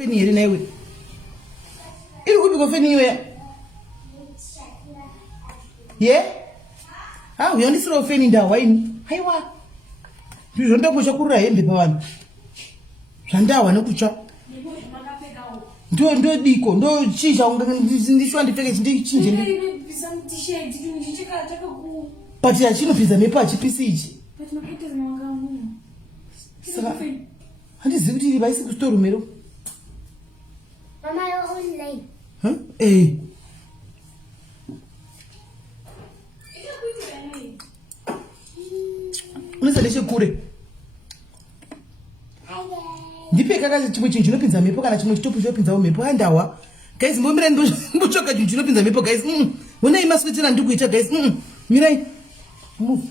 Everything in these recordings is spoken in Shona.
Feni iri newe. Iri kupika feni iwe. Ye? Ha, uyandisira feni ndawa ini. Haiwa. Ndizvo kushakurira hembe pavanhu. Zvandawa nekutsva. Ndo diko, ndo chinja ndishwa ndipfeke chinje. But achinopidza mepo achipisi ichi. Saka handizivi kuti iri vaisi kusitoru mero. Mama, you're online. Huh? Eh. Unisa leshe kure. Ndipe kaka chimwe chinhu chinopinza mepo kana chimwe chitopu chinopinzawo mepo andawa. Guys, mbomira mbochoka chinhu chinopinza mepo guys. Honai maswetera ndikuita guys. Mirai. Move.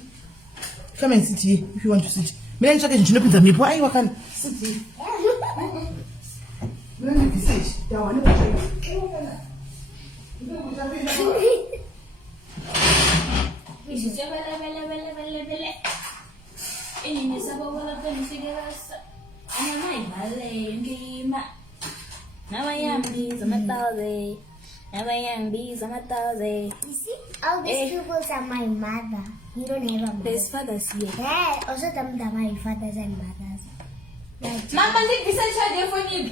Come and sit here if you want to sit. Mirai ntsvake chinhu chinopinza mepo. Aiwa kana. Sit here. Mirai ndisage. Dawa nepachaiko. Now I am bees, I'm a thousand. Now I am bees, I'm a thousand. You see, all these people are my mother. You don't have a mother. There's fathers here. Yeah, also them are my fathers and mothers. Like, Mama, leave this and for you.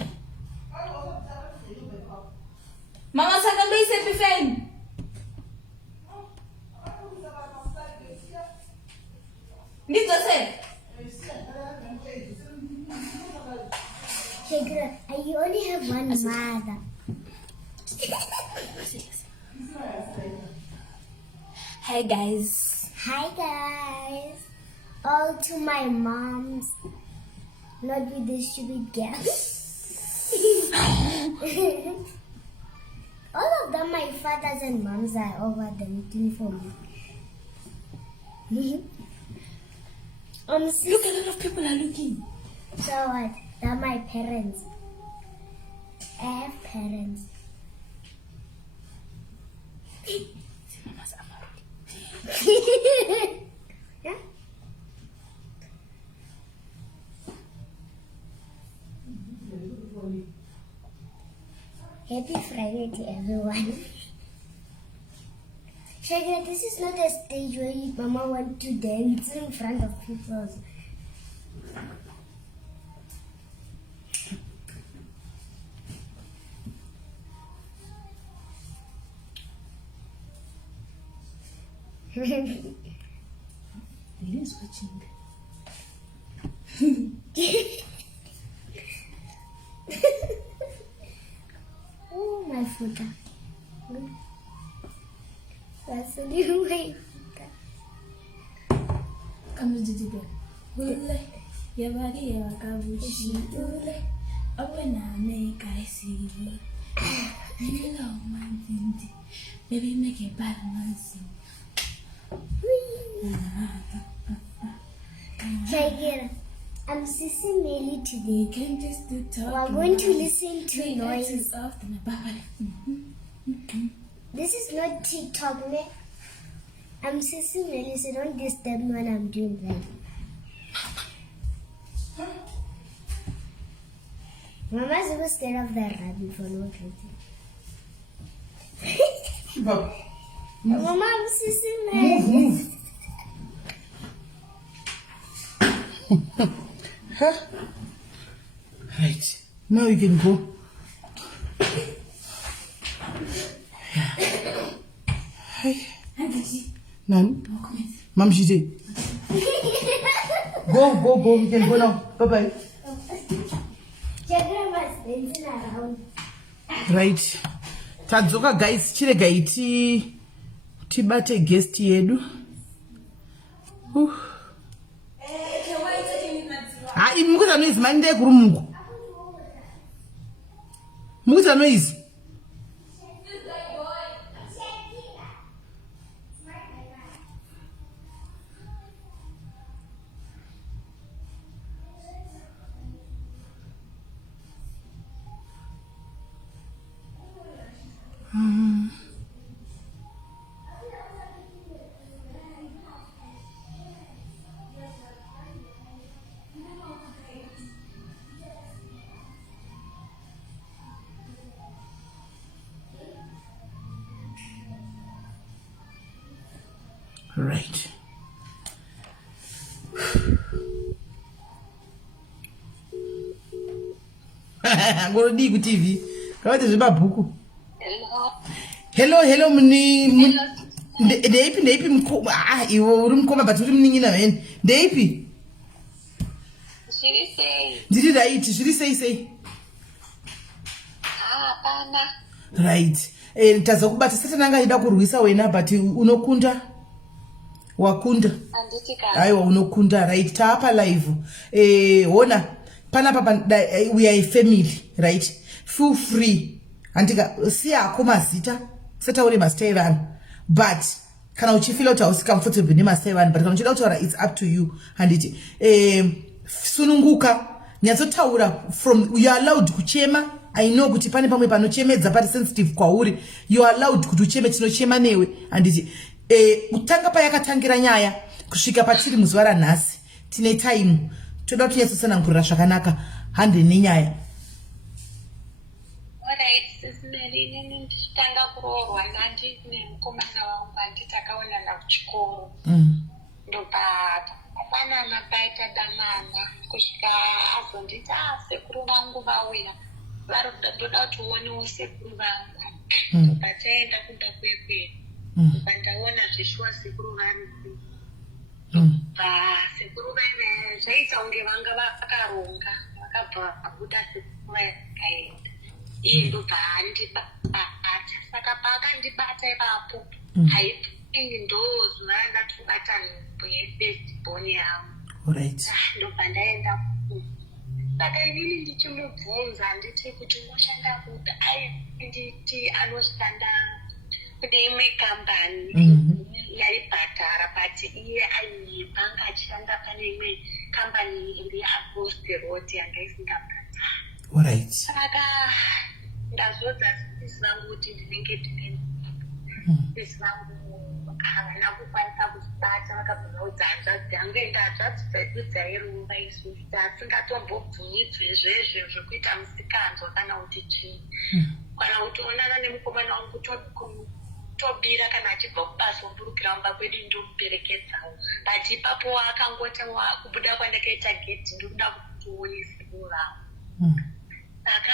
Mama, second base is fan. Need to say. Shakira, you only have one mother. Hey guys. Hi guys. All to my moms. Not with this stupid girl. All of them, my fathers and moms are over them waiting for me. Honestly, Look, a lot of people are looking. so what? They're my parents. I have parents. Yeah? Happy Friday to everyone. Shaggy, this is not a stage where Mama wants to dance in front of people. Lily's watching. Oh, my footer. That's a new way. Come to the Ule. Yabari Yakabushi. Ule. Open a make I see. Hello, man. Maybe make a bad man sing. Shaggy, I'm Sissy Melly today. Can't just do talk. We're going to listen to noise. Often about This is not TikTok, man. I'm Sissy Melly, so don't disturb me when I'm doing that. Mama's super scared of the rabbit for no reason. Mama, I'm Sissy Melly. Huh? Right. Now you can go. Hi. Nan? Mom, she did. Go. You can go now. Bye-bye. Shaggy was dancing around. Right. Tadzoka guys, chirega tibate guest yedu. Hai, mukuita noise mani ndai kuri mungu. Mukuita noise. Right. Ngorodi ku TV. Kawati zvemabhuku. Hello mni ndeipi mukoma iwe uri mukoma but uri munin'ina vheni ndeipi ndiri right zviri sei right taza kubata satani anga ida kurwisa wena but unokunda wakunda aiwa unokunda right taapa live hona panapa we are a family right feel free andika siyako mazita sataure mazita evanhu but kana uchifila kuti hausi comfortable nemazita evanhu but kana uchida kutaura it's up to you handiti sununguka nyatsotaura from you are allowed kuchema. I know kuti pane pamwe panochemedza pari sensitive kwauri you are allowed kuti ucheme tinochema newe handiti kutanga payakatangira nyaya kusvika patiri muzuva ranhasi tine time toda kuti nyatsosanangurira zvakanaka hande nenyaya. Nditanga kuroorwa nandi nemukomana wangu anditakaonana kuchikoro ndopa panana paita danana kusvika azonditi sekuru vangu vauya vari kuda ndoda kuti uonewo sekuru vangu ndopa taenda kunda kwekwedu ndopa ndaona zveshuwa sekuru vangu sekuru vene zvaita kunge vanga vakaronga vakabva vabuda sekuru vakaenda iye ndobva andibata saka paakandibata ipapo haipingi ndozuva randatobata nhubu yefirstborn yangu ndobva ndaenda saka inini ndichimubvunza nditi kuti unoshanda kuti nditi anoshanda kune imwe kambani yaibhadhara but iye aibanga achishanda pane imwe kambani iri across road yanga isingabhadhara saka ndazodza sisi vangu kuti ndinenge ndine sisi vangu havana kukwanisa kuzibata vakabva udzanza dzangu endadzadzi dzedu dzairumba isu tasingatombobvumidzwi izvezvo zvekuita musikanzwa kana kuti chii kana kutoonana nemukomana wangu tobira kana achibva kubasa umburukira mumba kwedu ndomuperekedzawo but ipapo akangoti kubuda kwandakaita geti ndikuda kutoone sekuru vangu saka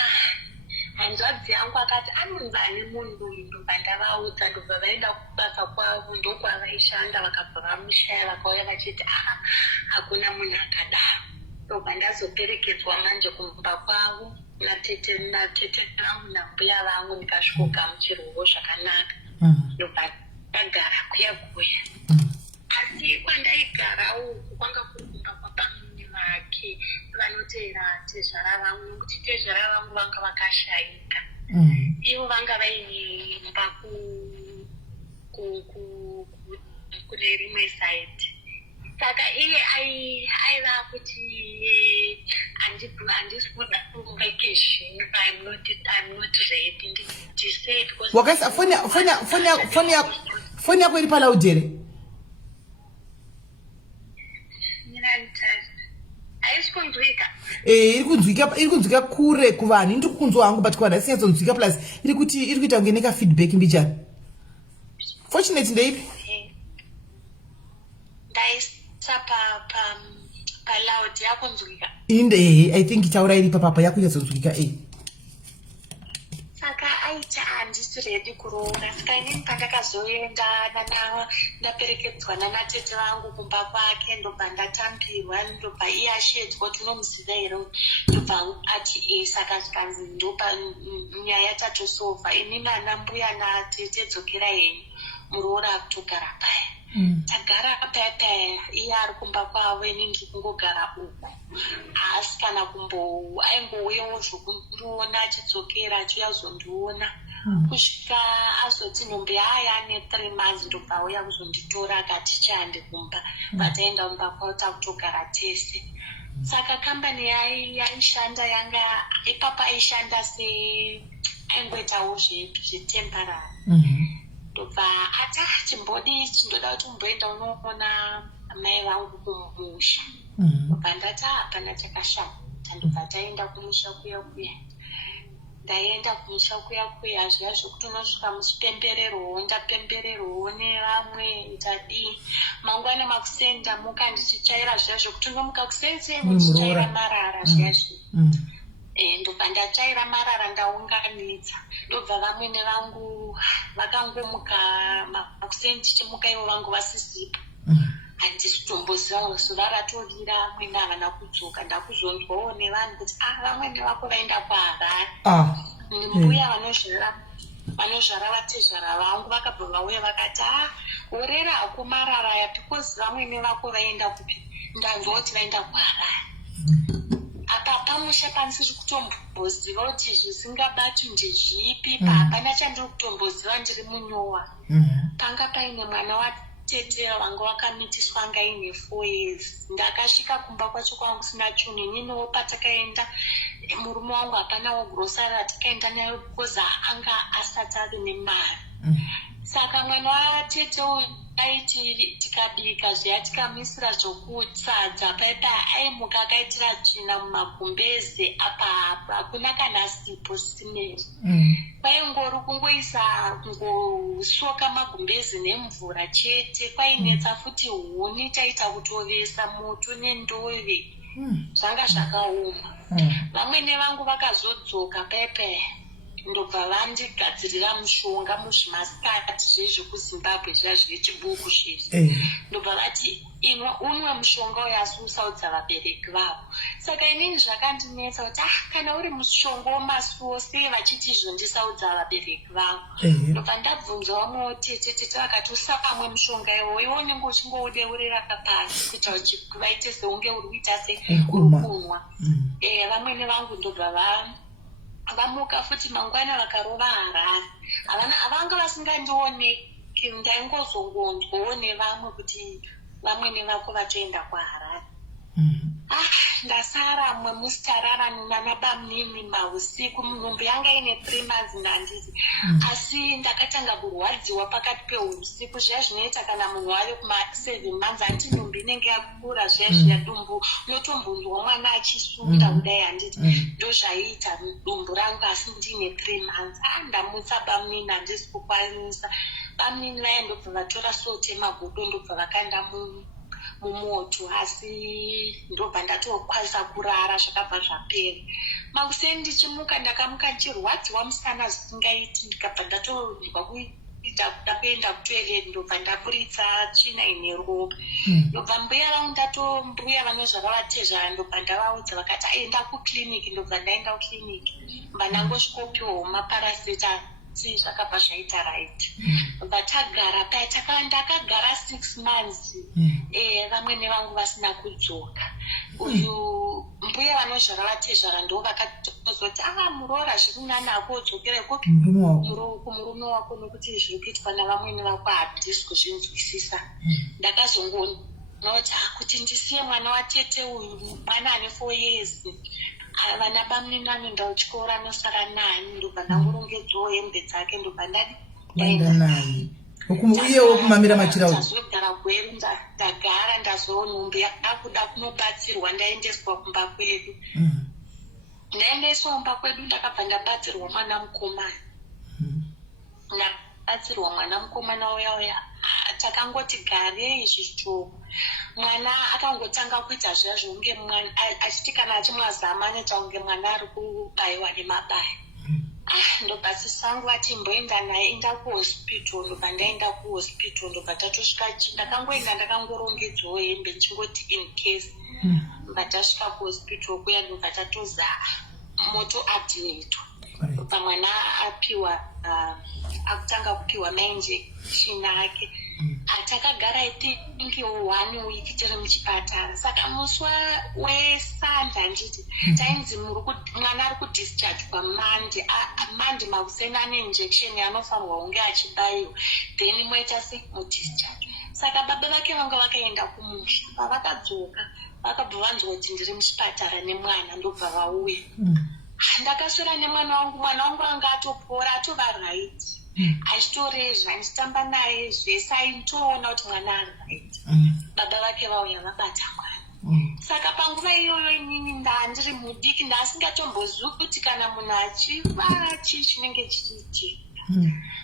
hanzvadzi yangu akati anonzani munhu uyu ndobva ndavaudza ndobva vaenda kubasa kwavo ndokwavaishanda vakabva vamushaya vakauya vachiti hakuna munhu akadaro ndobva ndazoperekedzwa manje kumba kwavo natete rangu nambuya vangu ndikasvikogamuchirwawo zvakanaka ndobva ndagara kuya asi kwandaigara uku kwanga kuri kumba kwapamuni vake vanotera tezvara vangu nokuti tezvara vangu vanga vakashayika ivo vanga vaimba kune rimwe side saka iye aiva kuti handisi kuda kuvacation I'm not ready ndisaid wakasa foni yako iri palaudhere iri kunzwika kure kuvanhu ndiri kunzwa hangu but kuvanhu asinyatsonzwika plus iri kuita kunge nekafeedback mbichana fortunate ndeipi ndaisa palaud yakunzwika I think taura iri papapa yakunyatsonzwika saka aita handisi redi kuroora saka inini pandakazoenda ndaperekedzwana natete vangu kumba kwake ndobva ndatambirwa ndobva iye ashedzwa kuti unomuziva here ndobva ati saka zvikanzi ndopa nyaya tatosovha inini ana mbuya natete dzokera henyu muroora kutogara paya tagara paya iye ari kumba kwavo ini ndiri kungogara uku asi kana aimbouyawo zvokundiona achidzokera achiyazondiona kusvika azoti nhombe yaya ane 3 months ndobva auya kuzonditora akati chande kumba vataenda kumba kwavo takutogara tese saka kambani yaishanda yanga ipapa aishanda aingoitawo zvetemporary ndobva ati chimbodi chindoda kuti umboenda unoona mai vangu kumusha ndobva ndati hapana chakashata ndobva taenda kumusha kuya ndaenda kumusha kuya zviya zvokuti unosvika muchipembererwo ndapembererwo nevamwe ndadii mangwana makuseni ndamuka ndichitsvaira zviya zvokuti ndomuka kuseni ndichitsvaira marara zviya zviya ndobva ndatsvaira marara ndaunganidza ndobva vamwene vangu vakangomuka makuseni tichimuka ivo vangu vasisipo handisi kutomboziva zuva ratodira mwene havana kudzoka ndakuzonzwawo nevanhu kuti vamwene vako vaenda kwaHarare mbuya vanozvara vatezvara vangu vakabva vauya vakati gorera hako marara yapikozi vamwene vako vaenda kupi ndanzwa kuti vaenda kwaHarare apa pamusha panisiri kutomboziva kuti zvisingabati ndezvipi hapana chandiri kutomboziva ndiri munyowa panga paine mwana watete vanga wakamitiswa anga ine 4 years ndakasvika kumba kwacho kwangu sina chuni niniwo patakaenda murume wangu hapanawo grosari ratakaenda nayo because anga asati ave nemari saka mwana watete aiti tikabika zviya tikamisira zvokutsadza paipa aimuka akaitira tsvina mumagumbeze apa hakuna kana sipo simeri kwaingori kungoisa kungosoka magumbezi nemvura chete kwainetsa futi huni taita kutovesa moto nendove zvanga zvakaoma vamwene vangu vakazodzoka paipa ndobva vandigadzirira mushonga muzvimasikati zvezvekuzimbabwe zviya zvechibuku zvezvi ndobva vati unwe mushonga uyasusaudza vabereki vavo saka inini zvakandinetsa kuti kana uri mushonga womasuwo sei vachiti izvo ndisaudza vabereki vavo ndobva ndabvunza vamwewo tete vakati usapamwe mushonga iwo iwo unenge uchingoudeurira papasi kuita vaite seunge uri kuita seuri kunwa vamwene vangu ndobva vamuka futi mangwana vakarova Harare havanga vasingandioneki ndaingozongonzwawo nevamwe kuti vamwene vako vatoenda kwaHarare ndasara mwe musitarara nanabamnini mausiku nhumbi yanga ine 3 months ndandizi asi ndakatanga kurwadziwa pakati peusiku zviya zvinoita kana munhu ave kuma7 months handiti nhumbi inenge yakura zviya zviya dumbu unotombonzwa mwana achisunda kudai handiti ndozvaiita dumbu rangu asi ndine 3 months ndamutsa bamnini handisi kukwanisa bamnini vaya ndobva vatora sote magodo ndobva vakaenda mumoto asi ndobva ndatokwanisa kurara zvakabva zvapera makuseni ndichimuka ndakamuka ndichirwadziwa musana zvisingaiti ndikabva ndatonzwa kuita kuda kuenda kutoilet ndobva ndaburitsa tsvina ine ropa ndobva mbuya vangu mbuya vanozvara vatezvara ndobva ndavaudza vakati aenda kukiriniki ndobva ndaenda kukiriniki mba ndangosvikopiwa maparaseta zvakabva zvaita right vatagara paya ndakagara 6 months vamwene vangu vasina kudzoka uyu mbuya vanozvara vatezvara ndo vakatozoti murora zviri nani ako udzokere kumurume wako nokuti zviri kuitwa navamwene vako handisi kuzvinzwisisa ndakazongonoti kuti ndisiye mwana watete uyu mwana ane 4 years vana bamnini anoenda kuchikora anosara nani ndobva ndangorongedzawo hembe dzake ndobva ndaenda naye iyewo kumamira machirawo ndazogara gweri ndagara ndazoona nhumbi yakuda kunobatsirwa ndaendeswa kumba kwedu ndaendeswa kumba kwedu ndakabva ndabatsirwa mwana mukomana ndabatsirwa mwana mukomana uya takangoti garei zvishoma mwana akangotanga kuita zviya zvounge mwana achiti kana achimwazama netaunge mwana ari kubayiwa nemabayo ndobva sisangu vati mboenda naye enda kuhospital ndobva ndaenda kuhospital ndobva tatosvika ndakangoenda ndakangorongedzawo hembe ndichingoti in case ndobva tasvika kuhospital kuya ndobva tatoza moto adhiletwa ndobva mwana apiwa akutanga kupiwa mainjection ake atakagara itingi 1 week tiri muchipatara saka musi wesanda nditi tainzi mwana ari kudischarge pamande makuseni ane injection yanofanirwa kunge achibayiwa then moita semudischarge saka baba vake vanga vakaenda kumusha pavakadzoka vakabva vanzwa kuti ndiri muchipatara nemwana ndobva vauya ndakaswera nemwana wangu anga atopora atova right achitorezva ndichitamba naye zvese aintoona kuti mwana ari right baba vake vauya vabata mwana Saka panguva iyoyo inini ndandiri mudiki ndasingatombozivi kuti kana munhu achifa chii chinenge chichiitika.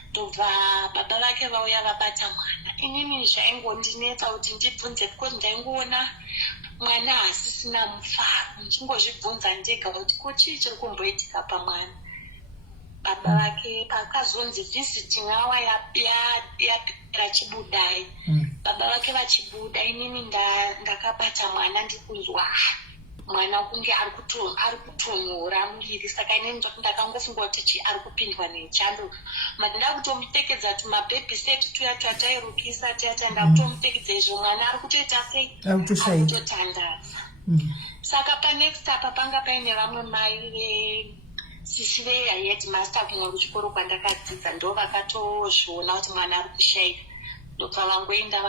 Ndobva baba vake vauya vabata mwana. Inini zvaingondinetsa kuti ndibvunze because ndaingoona mwana asisina mufaro. Ndichingozvibvunza ndega kuti ko chii chiri kumboitika pamwana. Baba vake pakazonzi visiting hour yapera chibudai. Baba vake vachibuda inini ndakabata mwana ndikunzwa mwana kunge ari kutonhora muviri. Saka inini ndakangofunga kuti ari kupindwa nechando. Ndada kutomupfekedza tumabhebhi seti tuya tatairukisa tiyata ndakutomupfekedza izvo mwana ari kutoita sei? Ari kutotandadza. Saka panext apa panga paine vamwe mai sisi headmaster kumwe kuchikoro kwandakadzidza ndo vakatozviona kuti mwana ari kushaika. Ndobva vangoenda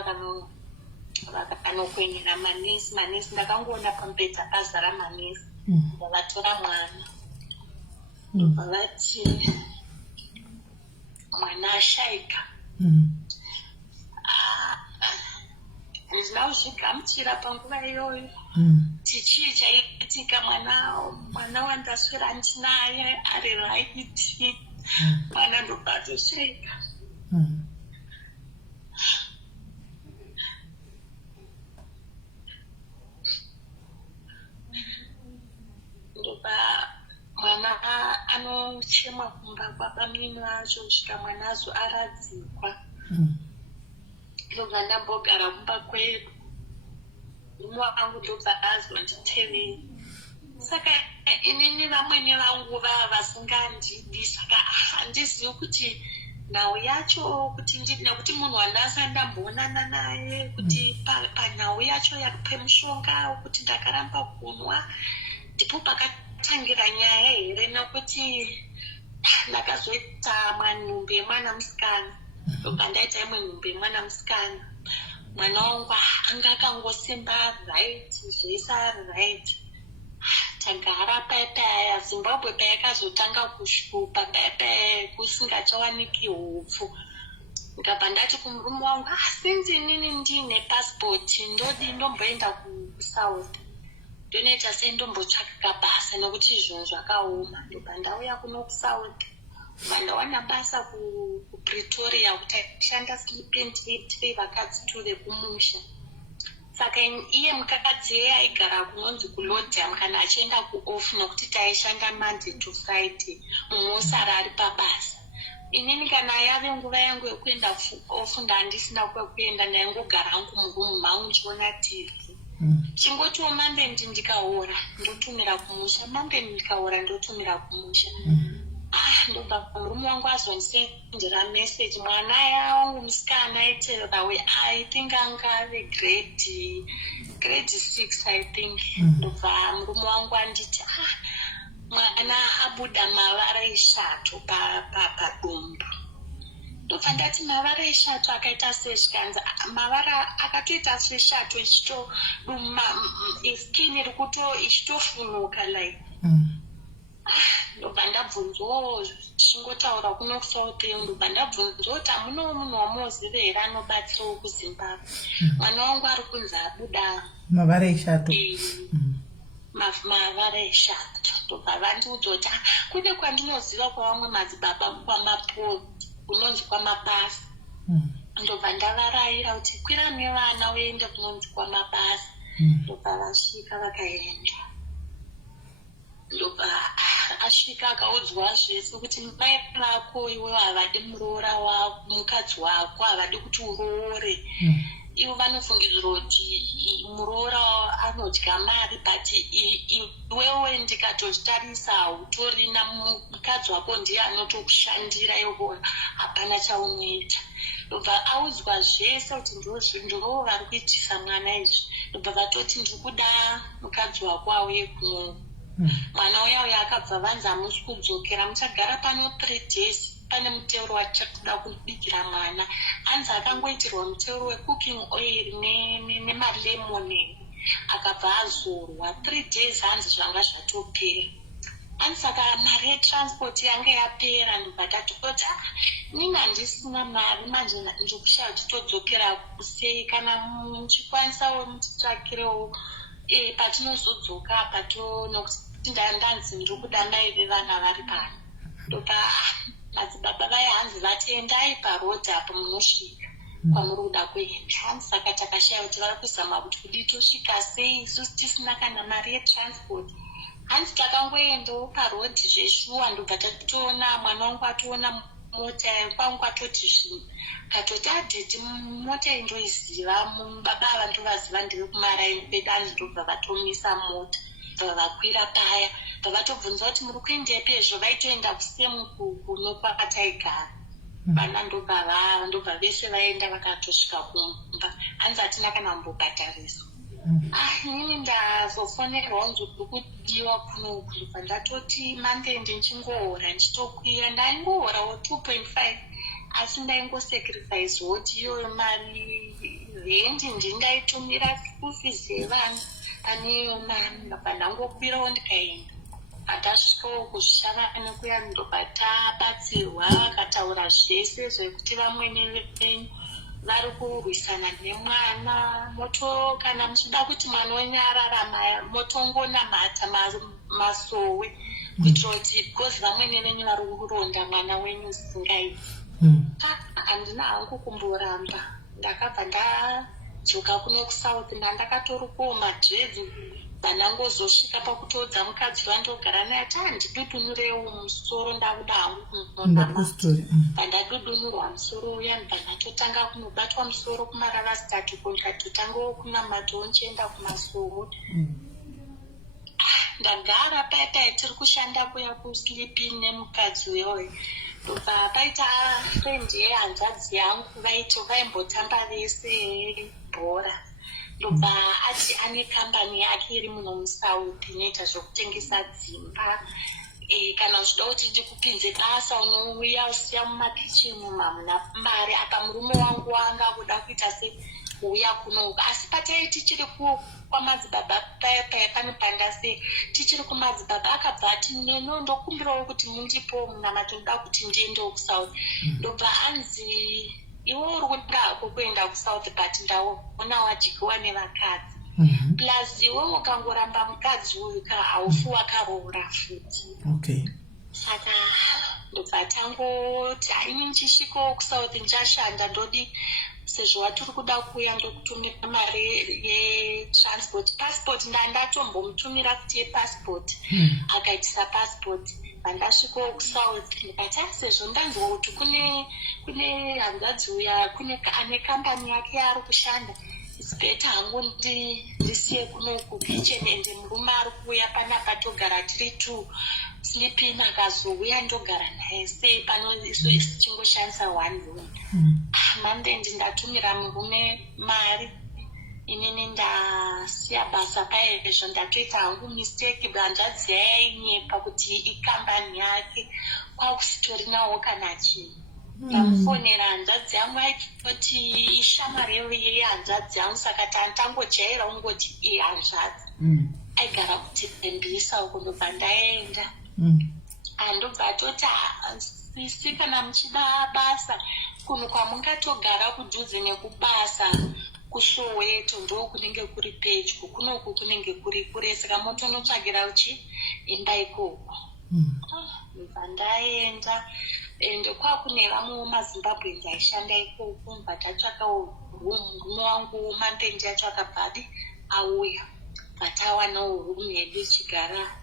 vakanokwenera manesi. Ndakangoona pamubhedha pazara manesi. Ndavatora mwana. Ndobva vati mwana ashaika. Ndina kuzvigamuchira panguva iyoyo. Chii chaitika mwana wandaswera ndinaye ari raiti. Mwana ndobva atoshaika. Ndobva mwana anochema kumba kwabamini vacho kusvika mwana aradzikwa. Ndobva ndambogara kumba kwedu. Mume wangu ndobva azonditevera. Saka inini vamweni vangu vasingandidi. Saka handizivi kuti nhau yacho kuti nekuti munhu wandasanda ndamboonana naye kuti panhau yacho yakupe mushonga wekuti ndakaramba kunwa ndipo pakatangira nyaya here nekuti ndakazoita nhumbi yemwana musikana. Ndobva ndaita imwe nhumbi yemwana musikana. Mwana wangu anga akangosimba right zvese ari right. Tagara paya Zimbabwe payakazotanga kushupa paya kusingachawaniki hupfu. Ndikabva ndati kumurume wangu sinzi inini ndine passport ndomboenda kuSouth. Ndonoita sendombotsvaka basa nekuti zvinhu zvakaoma. Ndobva ndauya kuno kuSouth. Ndawana basa kuPretoria kuti ashanda sleep and eat vakadzi tu vekumusha. Saka iye mukadzi aigara kunonzi kuLodham kana achienda kuoff nokuti taishanda Monday to Friday. Mumusara ari pabasa. Inini kana yave nguva yangu yekuenda off ndandisina kwekuenda ndaingogara hangu murumu mangu ndichiona TV. Chingoti Monday ndikaora ndotumira kumusha. Monday ndikaora ndotumira kumusha. Ndobva murume wangu azondisendera message mwana wangu musikana aiterawe I think anga ave grade 6 I think. Ndobva murume wangu anditi mwana abuda mavara eshatu padumbu. Ndobva ndati mavara eshatu akaita sezvikanza mavara akatoita seshatu ichito skin iri ichitofunuka like. Ndobva ndabvunzawo chingotaura kuno kuSouth. Ndobva ndabvunzawo kuti hamuno munhu wamunoziva here anobatsirawo kuZimbabwe. Mwana wangu ari kunzi abuda mavara eshatu. Mavara eshatu. Ndobva vandiudza kuti kune kwandinoziva kwavamwe madzibaba kunonzi kwamabasa. Ndobva ndavarayira kuti kwira nevana uende kunonzi kwamabasa. Ndobva vasvika vakaenda. Ndobva asvika akaudzwa zvese kuti mai vako iwe havadi muroora wako mukadzi wako havadi kuti uroore. Ivo vanofungidzira kuti muroora anodya mari but iwewe ndikatozvitarisa hautorina mukadzi wako ndiye anotokushandira ivo hapana chaunoita. Ndobva audzwa zvese kuti ndoo vari kuitisa mwana izvi. Ndobva vatoti ndiri kuda mukadzi wako auye kuno. Mwana uya akabva vanzi hamusi kudzokera muchagara pano 3 days. Pane muteuro wachakuda kubikira mwana. Hanzi akangoitirwa muteuro wecooking oil nemalemoni akabva azorwa 3 days hanzi zvanga zvatopera. Hanzi saka mari yetransport yanga yapera. Ndobva tatoti nini handisina mari manje ndiri kushaya kuti todzokera kusei kana muchikwanisawo mutitsvakirewo patinozodzoka nokuti ndanzi ndiri kuda ndaive vana vari pano ndopa madzibaba vaya hanzi vatendai parodhi apo munosvika kwamuri kuda kuenda. Hanzi saka takashaya kuti vari kuzama kuti kudi tosvika sei isusu tisina kana mari yetransport. Hanzi takangoendawo parodhi zveshuwa ndobva tatoona mwana wangu atoona mota kwangu atoti zvinhu katoti adhiti mota indoiziva baba ava ndovaziva ndiri kumaraini pedanzi ndobva vatomisa mota vakwira paya vavatobvunza kuti muri kuendei pezvo vaitoenda kusemukuno kwakataigara vana ndobva vese vaenda vakatosvika kumba. Hanzi hatina kana mbobhadhariswa. Inini ndazofonerwawo nzuri kudiwa kuno kubva ndatoti Monday ndichingohora ndichitokwira ndaingohorawo 2.5 asi ndaingosacrifice kuti iyoyo mari rendi ndindaitumira school fees yevana pane iyo mari ndabva ndangokwirawo ndikaenda. Patasvikawo kuzvishava nekuya ndobva tabatsirwa vakataura zvese zvekuti vamwene venyu vari kurwisana nemwana moto kana muchida kuti mwana wenyu ararama motongonamata masowe kuitira kuti because vamwene venyu vari kuronda mwana wenyu zisingaiti. Handina hangu kumboramba ndakabva ndadzoka kuno kusouth ndandakatorikowo madredzi ndanangozosvika pakutodza mukadzi wandogara naye ati handidudunurewo musoro ndakuda hangu kunonamata. Pandadudunurwa musoro uya ndibva ndatotanga kunobatwa musoro kumarava zitatu ndikatotangawo kunamatawo nchienda kumasoro. Ndagara paya tiri kushanda kuya kuslipi nemukadzi uyoyo ndobva paita friend yehanzvadzi yangu vaimbotamba vese bhora ndobva ati ane kambani yake iri muno musouth inoita zvokutengesa dzimba. Kana uchida kuti ndikupinze basa unouya usiya mumakicheni mamuna mari apa murume wangu wanga kuda kuita seuya kuno asi patai tichiri kwamadzibaba paya pane pandase tichiri kumadzibaba akabva ati neno ndokumbirawo kuti mundipo munamato ndoda kuti ndiendewo kusouth. Ndobva anzi iwe uri kuda hako kuenda kusouth but ndaona wajikiwa nevakadzi plus iwe ukangoramba mukadzi uyu haufi wakaroora futi. Saka ndobva tangoti haini nchisvikawo kusouth nchashanda ndodi sezvo watiri kuda kuuya ndokutumira mari yetransport. Passport ndandatombomutumira kuti yepassport akaitisa passport. Pandasvikawo kusouth ndikati sezvo ndanzwa kuti kune hanzvadzi uya ane kambani yake yaari kushanda isibeta hangu ndisiye kunoku kitchen ende murume ari kuuya panapa togara tiri 2 sleeping akazouya ndogara naye sei pano isu tichingoshandisa 1 room. Monday ndatumira murume mari inini ndasiya basa paezvo ndatoita hangu mistake hanzvadzi yainyepa kuti ikambani yake kwakusitorinawo kana chinhu. Ndamufonera hanzvadzi yangu aitoti ishamari yehanzvadzi yangu saka tangojaira ungoti ihanzvadzi aigara kutembisa uko ndobva ndaenda. Ndobva atoti sisi kana muchida basa kunhu kwamungatogara kudhuze nekubasa kuSoweto ndo kunenge kuri pedyo kunoku kunenge kuri kure saka motonotsvagira imba ikoko. Ndobva ndaenda ende kwakune vamwewo maZimbabweans aishanda ikoko ndobva tatsvakawo murume wangu Monday ndiyatsvaka bhadi auya vatawanawo room yedu ichigara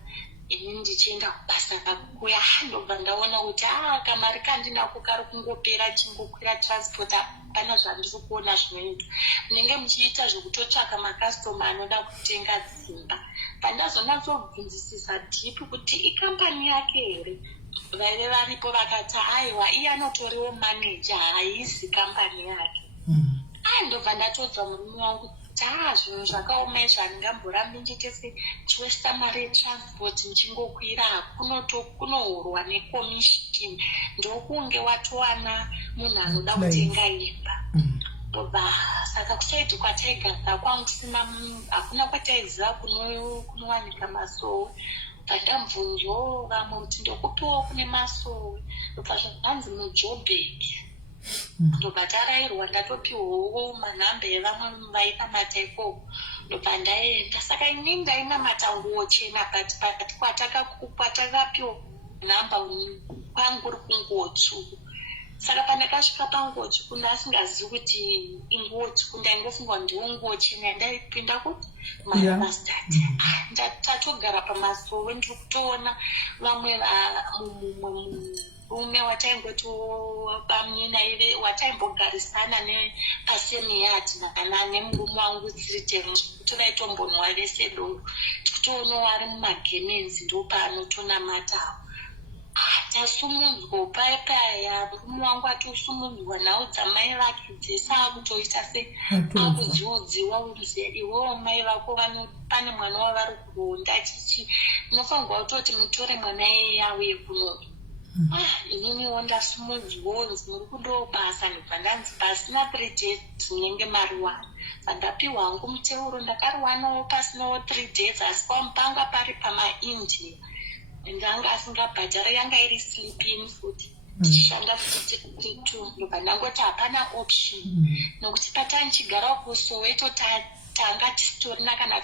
ini ndichienda kubasa kuya. Ndobva ndaona kuti kamari kandinako kari kungopera chingokwira transport hapana zvandiri kuona zvinoitwa. Munenge muchiita zvekutotsvaka makastoma anoda kutenga dzimba. Pandazonatsobvunzisisa dhipi kuti ikambani yake here vaive varipo vakati aiwa iye anotoriwo maneja haisi kambani yake. Ndobva ndatodzwa murume wangu zvinhu zvakaoma izvo handingamborambi ndichitese chiwesta mari yetransport nchingokwira kunohorwa nekomishini ndokunge watowana munhu anoda kutenga imba. Ndobva saka kusaiti kwataigara kwangu hakuna kwataiziva kunowanika masowe. Ndamubvunzawo vamwe kuti ndokupiwawo kune masowe ndobva zvanzi muJoburg. Ndobva tarayirwa ndatopiwawo manhamba evamwe vaita mata ikoko ndobva ndaenda. Saka ini ndainamata nguo chena but kwatakapiwa namba kwangu uri kunguo tsvuku. Saka pandakasvika panguo tsvuku ndasingazivi kuti inguo tsvuku, ndaingofunga ndiwo nguo chena. Ndaipinda kuti mastati tatogara pamasowe ndiri kutoona vamwe murume wataimbogarisana pasemiyati nemurume wangu Tsiritem, tovaitombonwa vese doro, tikutoonawo ari mumagemenzi ndopaanotonamatawo. Tasumudzwa paya murume wangu atosumudzwa nhau dzamai vake dzese akutoita se akudziudziwa uzi iwewo mai vako pane mwana wavari kuronda chichi, unofanirwa kutoti mutore mwana yeye auye kuno. Ininiwo ndasumudzwa nzi muri kundobasa, ndobva ndanzi pasina 3 days munenge mariwana. Pandapiwa hangu muteuro ndakariwanawo pasinawo 3 days, asi pamupanga pari pamaIndia. Ndanga asingabhadhari, yanga iri sleeping futi tichishanda futi 2. ndobva ndangoti hapana option nokuti patanchigara kusoweto tanga tisitorina kana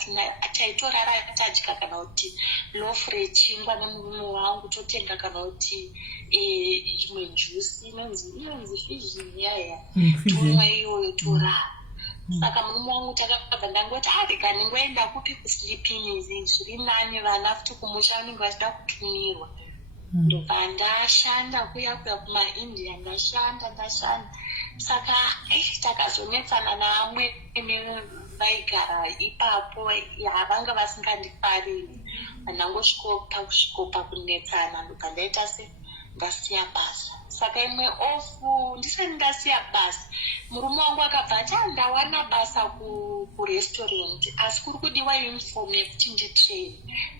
taitorara tadya kana kuti lofu rechingwa nemurume wangu, totenga kana kuti imwe juice inonzi fizhin yaya tomwe iyoyo torara. Saka murume wangu takabva ndangoti rega ndingoenda kupi kusleeping izi zviri nani, vana futi kumusha vanenge vachida kutumirwa. Ndobva ndashanda kuya kumaIndia, ndashanda. Saka takazonetsana navamwe vaigara ipapo vanga vasingandifariri. Ndangosvikopa kunetsana, ndobva ndaita se ndasiya basa. Saka imwe ofu ndisati ndasiya basa, murume wangu akabva ati ndawana basa kurestaurant, asi kuri kudiwa uniform yekuti nditrain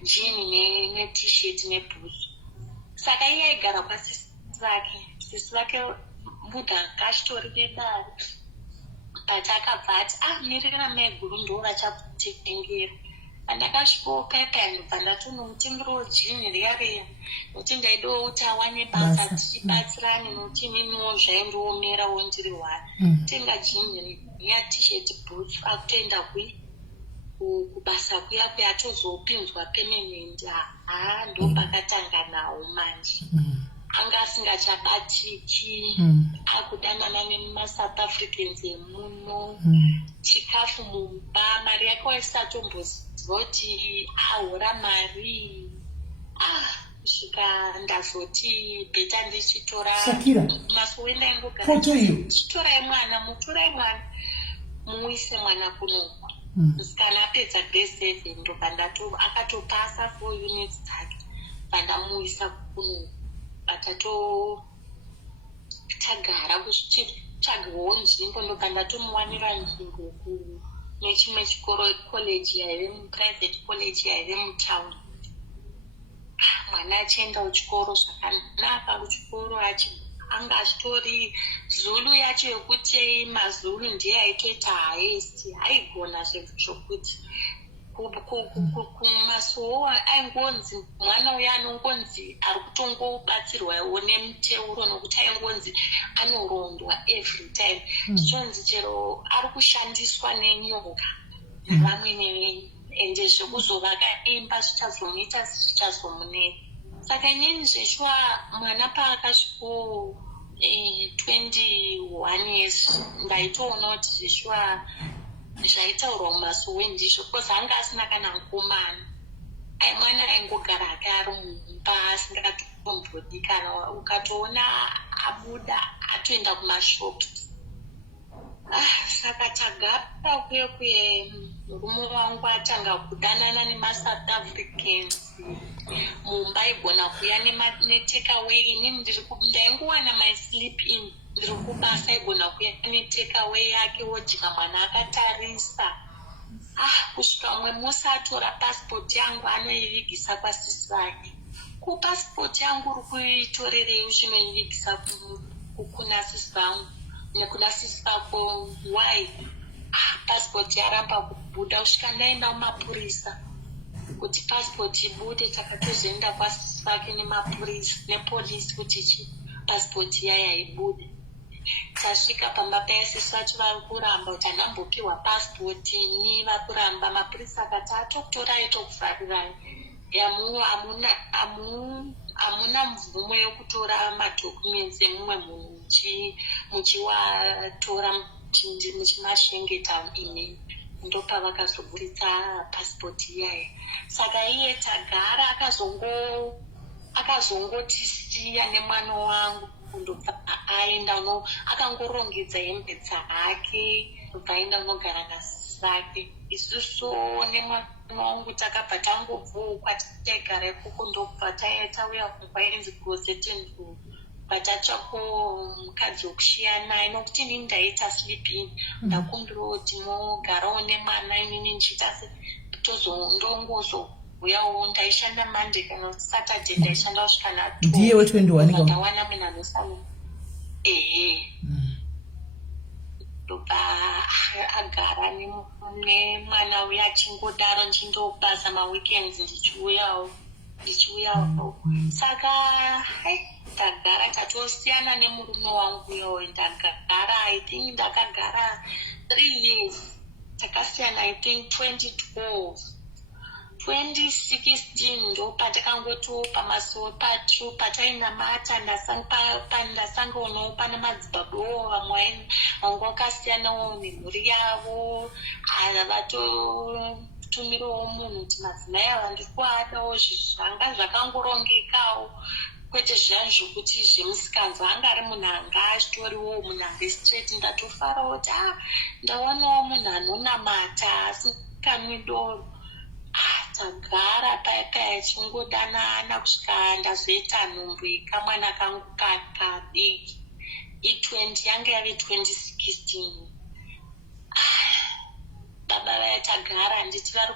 jean ne-t-shirt nebhutsu. Saka iye aigara kwasisi vake mudha kashitori nedare, but akabva ati mirira mai guru ndo vachakutengera. Pandakasvikawo paipai ndobva ndatonomutengerawo jini riya nokuti ndaidawo kuti awane basa tichibatsirane, nokuti ininiwo zvaindiomerawo ndiri one. Tenga jini riya, t-shirt, boots, akutoenda kubasa kuya atozopinzwa permanent. Ndo pakatanga nawo manje. Anga asingachabatiki, akudanana nemumaSouth Africans emuno, chikafu mumba, mari yake waisatombosiziva kuti ahora mari. Kusvika ndazoti bheta ndichitora masowe ndaingogara chitorai mwana, mutorai mwana muise mwana kunoku. Musikana apedza grade 7 ndobva akatopasa 4 units dzake, vandamuisa kunoku. Tagara kuchitsvagawo nzvimbo, ndobva ndatomuwanira nzvimbo nechimwe chikoro, private college yaive mutown. Mwana achienda kuchikoro zvakanaka, kuchikoro anga achitori Zulu yacho yekuti maZulu ndiye aitoita highest, aigona zvokuti kumasowo aingonzi mwana uya anongonzi ari kutongobatsirwawo nemuteuro, nokuti aingonzi anorondwa every time. Zvichonzi chero ari kushandiswa nenyoka navamwe, ende zvekuzovaka imba zvichazomuita zvichazomuneka. Saka inini zveshwa mwana paakasviko 21 years ndaitoona kuti zveshwa zvaitaurwa mumasowe ndizvo, because anga asina kana mukomana. Mwana aingogara hake ari mumba asingatombodikana, ukatoona abuda atoenda kumashops. Saka tagara kuye murume wangu atanga kudanana nemaSouth Africans. Mumba igona kuya netakaway, inini ndaingowana my sleep in, ndiri kubasa igona kuya netakaway yake, wodya mwana akatarisa. Kusvika umwe musi atora passport yangu anoivigisa kwasisi vake. Passport yangu uri kuitorerei zvinoivigisa kuna sisi vangu nekuna sisi vako? Why? Passport yaramba kubuda. Kusvika ndaenda kumapurisa kuti passport ibude, takatozoenda kwasisi vake nepolisi kuti passport yaya ibude. tasvika pamba paisisi vacho vari kuramba kuti anambopiwa pasipoti ni vari kuramba mapurisa akati atokutorai tokuvharirai hamuna mvumo yokutora madhokuments emumwe munhu muchiwatora muchimashengeta ine ndopa vakazobudisa pasipoti iyayo. Saka iye Tagara akazongotisiya nemwana wangu ndobva aenda akangorongedza hembe dzake ndobva aenda unogara nasake. Isusu nemwana wangu takabva tangobvukwa taigara ikoko ndobva tauya kwainzi kuZenburg patatsvako mukadzi wokushiya naye nokuti inini ndaita sleeping ndakumbirawo kuti mogarawo nemwana inini ndichiita ndongozouyawo ndaishanda Monday kana Saturday ndaishanda kusvika na2 ndiye we21 ndawana mina nosana ndobva agara nemwana uya achingodaro ndindobasa maweekends ndichiuyawo. Saka ndagara tatosiyana nemurume wangu uyo ndagara I think ndakagara 3 years takasiyana I think 2016 ndo patakangoto pamasoro patru patainamata ndasangaonawo pana madzibaba vamwe vangu vakasiyanawo nemhuri yavo vatotumirawo munhu kuti madzimai ava ndikuadawo zvanga zvakangorongekawo kwete zviyani zvokuti zvemusikanzwa anga ari munhu anga achitoriwo munhu ambe straight. Ndatofarawo kuti ndawanawo munhu anonamata asikanwi doro. Tagara paipai chingodanana kusvika ndazoita nhumbu yekamwana kangu kadiki i20 yanga yave 2016. Baba vaya Tagara nditi vari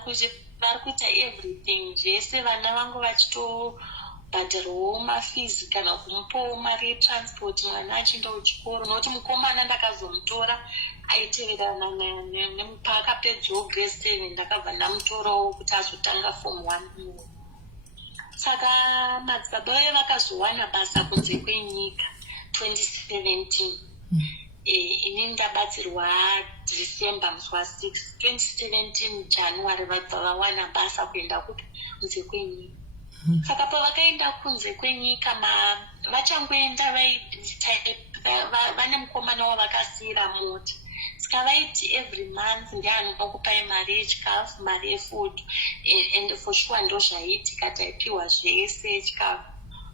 kuita everything zvese vana vangu vachitobhadharawo mafees kana kumupawo mari yetransport mwana achienda kuchikoro nokuti mukomana ndakazomutora aiteverana paakapedzawo grade 7 ndakabva ndamutorawo kuti azotanga form 1. Saka madzibaba vaye vakazowana basa kunze kwenyika 2017. Inini ndabatsirwa December musi wa6 2017 January vabva vawana basa kuenda kunze kwenyika. Saka pavakaenda kunze kwenyika vachangoenda vane mukomana wavakasiyira mota. Saka vaiti every month ndianokupai mari yechikafu mari yefood and for sure ndo zvaiitika taipiwa zvese chikafu.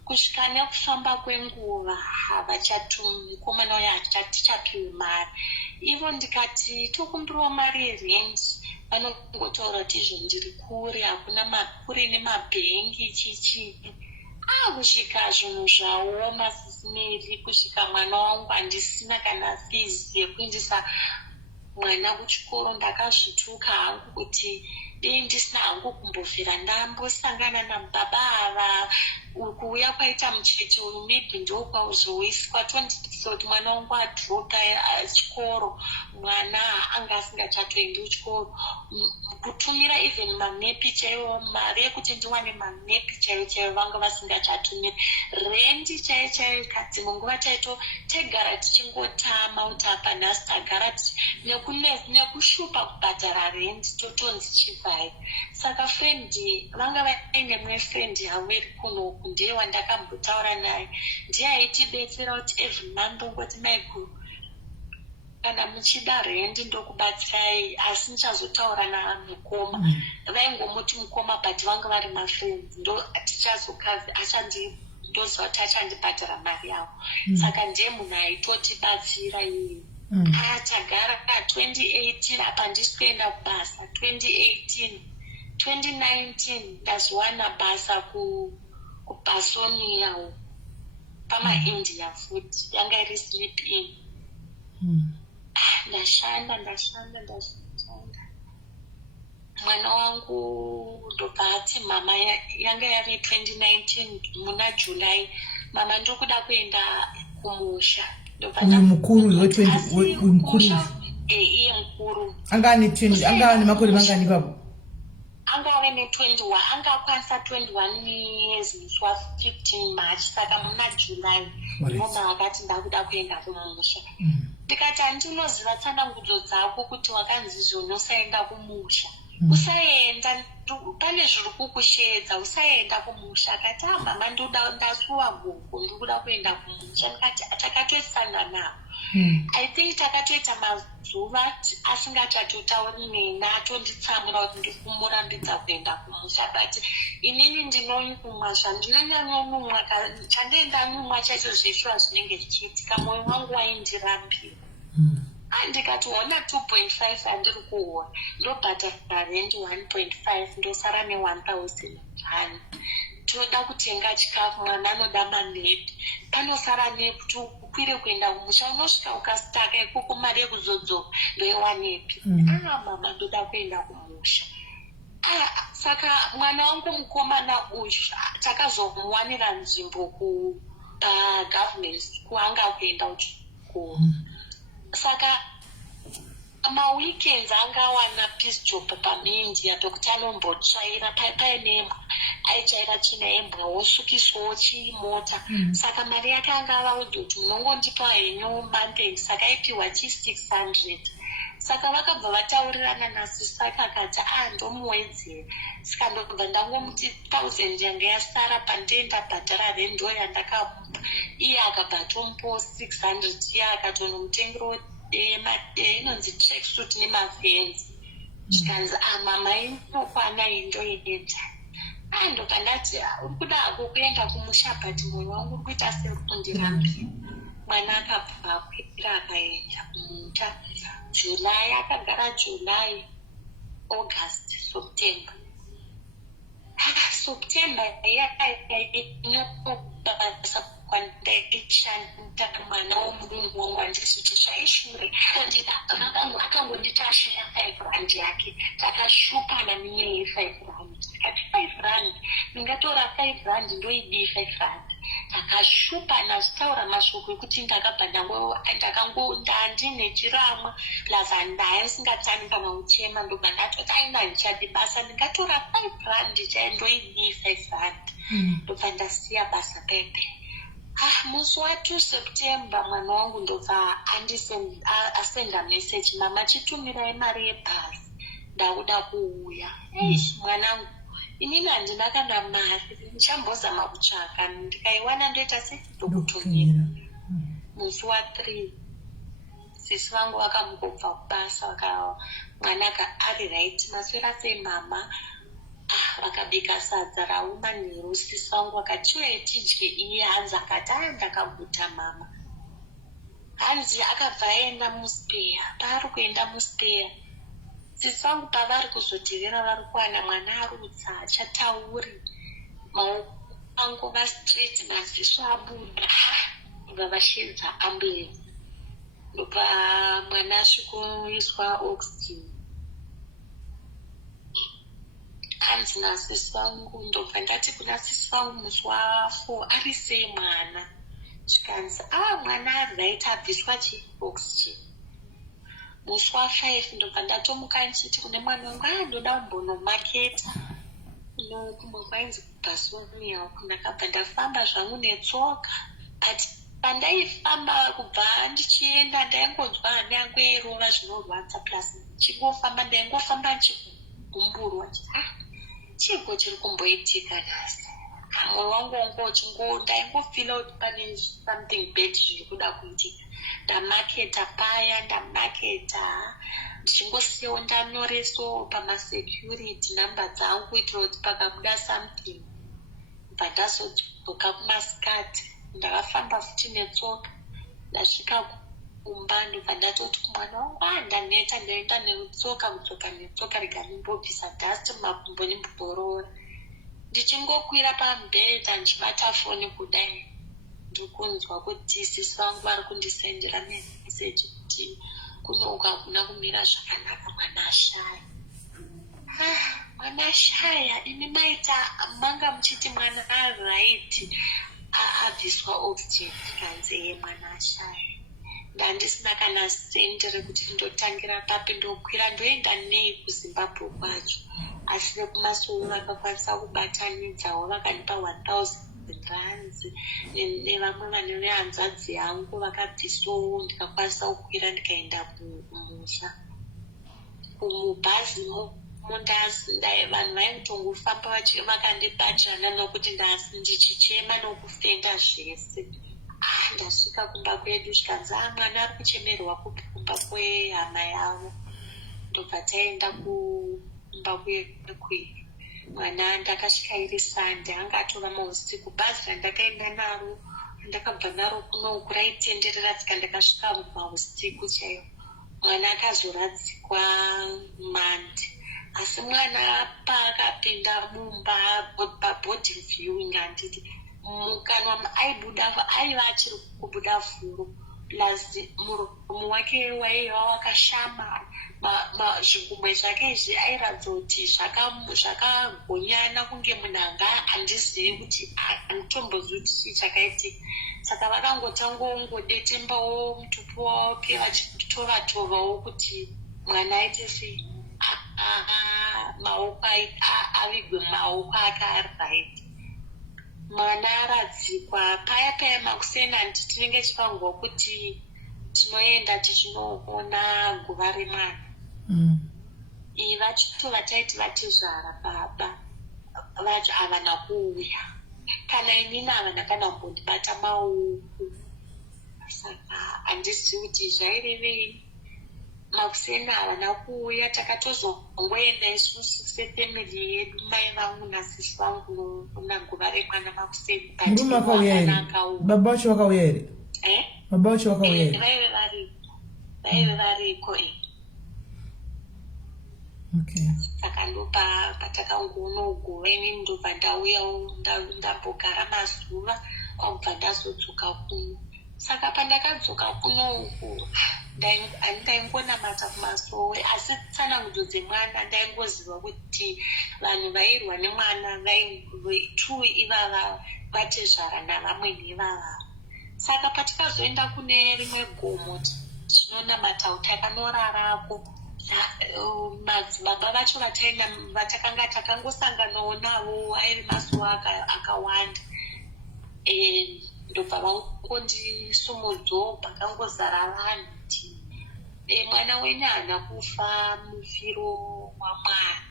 Kusvika nekufamba kwenguva mukomana uyo hatichapiwi mari. Ivo ndikati tokumbirawo mari yerent vanongotaura kuti izvo ndiri kure hakuna kure nemabhengi chichi. Kusvika zvinhu zvaoma sisineri. Kusvika mwana wangu handisina kana fees yekuendesa mwana kuchikoro. Ndakazvituka hangu kuti dei ndisina hangu kumbovhera ndambosangana nababa ava kuuya kwaita mucheche uyu maybe ndo kwauzoiswa 26 kuti mwana wangu adropa chikoro mwana anga asingachatoendi kuchikoro. Kutumira even manepi chaiwo mari yekuti ndiwane manepi chaiwo vanga vasingachatumiri. Rendi chaiwo ikati munguva taigara tichingotama kuti apa nhasi tagara nekushupa kubhadhara rendi totonzi chivhai. Saka frendi vanga vaine mumwe frendi havo iri kunoku ndiye wandakambotaura naye ndiye aitibetsera kuti every month ongoti maiguru kana muchida rendi ndokubatsirai asi ndichazotaura namukoma. Vaingomuti mukoma but vanga vari mafriends ndo tichazokazi ndoziva kuti achandibhadhara mari yavo. Saka ndiye munhu aitotibatsira iye. Tagara 2018 apa ndisi kuenda kubasa 2019 ndazowana basa kuBasonia pamaIndia futi yanga iri sleep in. Ndashanda mwana wangu ndobva ati mama yanga yave 2019 muna July mama ndokuda kuenda kumusha. Uyu mukuru mukuru iye mukuru anga ane makore mangani babo? angave ne21 angakwanisa 21 years musi wa15 March saka muna July ndinobva akati ndakuda kuenda kumusha. Ndikati handinoziva tsanangudzo dzako kuti wakanzi zvino usaenda kumusha. Usaenda, pane zviri kukushedza, usaenda kumusha. Akati mama ndasuwa guku ndikuda kuenda kumusha. Ndikati takatoisana nawo. I think takatoita mazuva asingachatotauri neni atonditsamura kuti ndikumurambidza kuenda kumusha, but inini ndinonyumwa zvandinonyanyonumwa chandoenda nyumwa chaizvo zveshuwa zvinenge zvichiitika mwoyo wangu waindirambira. Ndikati ona 2.5 handiri kuona ndobhadhara rent 1.5 ndosara ne1000 toda kutenga chikafu mwana anoda maneti panosara nekuti ukwire kuenda kumusha unosvika ukasitaka ikoko mari yekuzodzoka ndoiwanepi. Mama ndoda kuenda kumusha. Saka mwana wangu mukomana uyu takazomuwanira nzvimbo kugovernment kuanga kuenda kuchikoro. Saka maweekends angawana peace job pamindia tokuti anombotsvaira paine embwa aichaira china embwa wosukiswawo chimota. Saka mari yake angavaudza kuti munongondipa henyu monthly, saka aipiwa chi600. Saka vakabva vataurirana nasisaka akati ndomuwedzera. Saka ndobva ndangomuti 1000 yanga yasara pandenda bhadhara rendo yandakamupa. Iye akabva tomupawo 600 iye akatonomutengero inonzi tracksuit nemafenzi. Zvikanzi mama inokwana indoyedza. Ndobva ndati uri kuda hako kuenda kumusha but mwoyo wangu uri kuita seri kundirambira. Mwana akabva akwira akaenda kumusha. July akagara July, August, September. September yakabasa kwandaishanda mwana womurungu wangu andisiti zvaishure akangonditashira 5 rand yake takashupana ninye 5 rand ati 5 rand ndingatora 5 rand ndoidii 5 rand takashupana zvitaura mashoko ekuti ndakabva ndandine chiramwa plaza ndaya singatsani kana uchema ndobva ndatoti aina ndichadi basa ndingatora 5 rand ndoidii 5 rand ndobva ndasiya basa pepe. Musi wa2 September mwana wangu ndobva asenda message mama chitumirai mari yebhasi ndakuda kuuya. Mwanangu inini handina kana mari ndichambozama kutsvaka ndikaiwana ndoita sedokutumira. Musi wa3 sisi vangu vakamugobva kubasa mwana ari right maswera sei mama vakabika sadza rauma nheru. Sisi vangu vakatiwe tidye iye hanzi akati ndakaguta mama. Hanzi akabva aenda muspeya. Paari kuenda muspeya sisi vangu pavari kuzodhivira vari kuwana mwana arutsa achatauri maoko angova straight maziso abuda vavashedza ambulensi. Ndobva mwana asvikoiswa oxygen. Hanzi nasisi vangu ndobva ndati kuna sisi vangu musi wa4 ari sei mwana. Zvikanzi mwana ari right abviswa chioxygen. Musi wa5 ndobva ndatomuka ndichiti kune mwana wangu ndoda kumbonomaketa kumwe kwainzi kuBasonia uku. Ndakabva ndafamba zvangu netsoka but pandaifamba kubva ndichienda ndaingonzwa hana yangu yairova zvinorwadza plus ndichingofamba ndaingofamba ndichigumburwa chiiko chiri kumboitika nhasi. Mwoyo wangu wanga ndaingofila kuti pane something bad zviri kuda kuitika. Ndamaketa paya ndamaketa ndichingosiyawo ndanyoresawo pamasecurity namba dzangu kuitira kuti pakabuda something bva ndazodzoka kumasikati. Ndakafamba futi netsoka ndasvika kumba ndobva ndatoti kumwana wangu ndaneta ndoenda netsoka kudzoka netsoka rega ndimbobvisa dust mumakumbo ndimborora. Ndichingokwira pamubhedha ndichibata foni kudai ndikunzwa kuti sisi vangu vari kundisendera meseji kuti kunouka kuna kumira zvakanaka mwana ashaya. Mwana ashaya imi maita manga muchiti mwana aright abviswa oxygen kanzi mwana ashaya. ndandisina kana sendi rekuti ndotangira papi ndokwira ndoenda nei kuZimbabwe kwacho. Asi vekumasoro vakakwanisa kubatanidzawo vakandipa 1,000 rands nevamwe vane nehanzvadzi yangu vakabvisawo ndikakwanisa kukwira ndikaenda kumusha. Kumubhazi vanhu vaitongofamba vakandibatana nokuti ndichichema nokufenda zvese. Ndasvika kumba kwedu zvikanzi mwana ari kuchemerwa kumba kwehama yavo. Ndobva taenda kumba kwedu. Mwana ndakasvika iri Sande, anga atova mausiku. Bhazi randakaenda naro ndakabva naro kunoku raitenderera tsika ndakasvika mausiku chaiwo. Mwana akazoradzikwa Mande. Asi mwana paakapinda mumba paboarding viewing handiti mukanwa aiva achiri kubuda furo plus muromo wake waiva wakashama. Zvigumwe zvake izvi airatidza kuti zvakagonyana kunge munhu handizivi kuti handitombozivi kuti chii chakaitika. Saka vakangotangongodetembawo mutupi wake vachitova-tovawo kuti mwana aite sei, maoko avigwe maoko ake ari right. Mwana aradzikwa paya makuseni handiti tinenge tichipangwa kuti tinoenda tichinoona guva remwana. Vachitova taiti vatizvara baba vacho havana kuuya, kana inini havana kana kundibata maoko. Saka handizivi kuti zvairevei. Makuseni havana kuuya, takatozongoenda isusu sefemili yedu, mai vangu nasisi vangu kuna guva remwana makuseni. Murume akauya here? Baba vacho vakauya here? Baba vacho vakauya here? Vaive variko. Okay. Saka ndopa patakangonoguva inini ndobva ndauyawo ndambogara mazuva kwabva ndazodzoka kuno. Saka pandakadzoka kuno uku ndaingonamata kumasowe, asi tsanangudzo dzemwana ndaingoziva kuti vanhu vairwa nemwana tu ivava vatezvara navamwe nevava. Saka patikazoenda kune rimwe gomo tinonamata kuti akanorarako, madzibaba vacho vatakanga takangosanganawo navo aive mazuva akawanda. Ndobva vangondisumudzawo pakangozara vanhu kuti mwana wenyu haana kufa mufiro waMwari,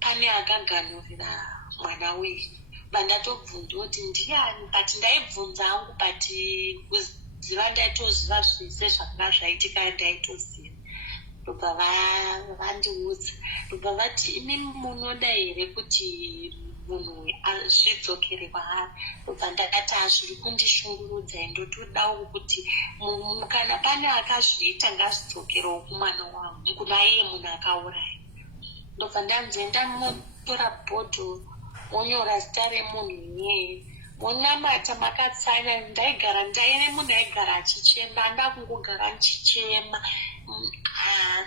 pane akaganhurira mwana wenyu. Vandatobvunza kuti ndiani, but ndaibvunza hangu, but kuziva ndaitoziva zvese zvakanga zvaitika ndaitoziva. Ndobva vandiudza, ndobva vati imi munoda here kuti munhu azvidzokere kwaari. Ndobva ndakati hazviri kundishungurudza, ndotodawo kuti kana pane akazviita ngazvidzokerewo kumwana wangu, kuna iye munhu akauraya. Ndobva ndanzi ndamutora bhodho monyora zita remunhu iyeye, monamata makatsanya. Ndaive munhu aigara achichema, ndakungogara ndichichema.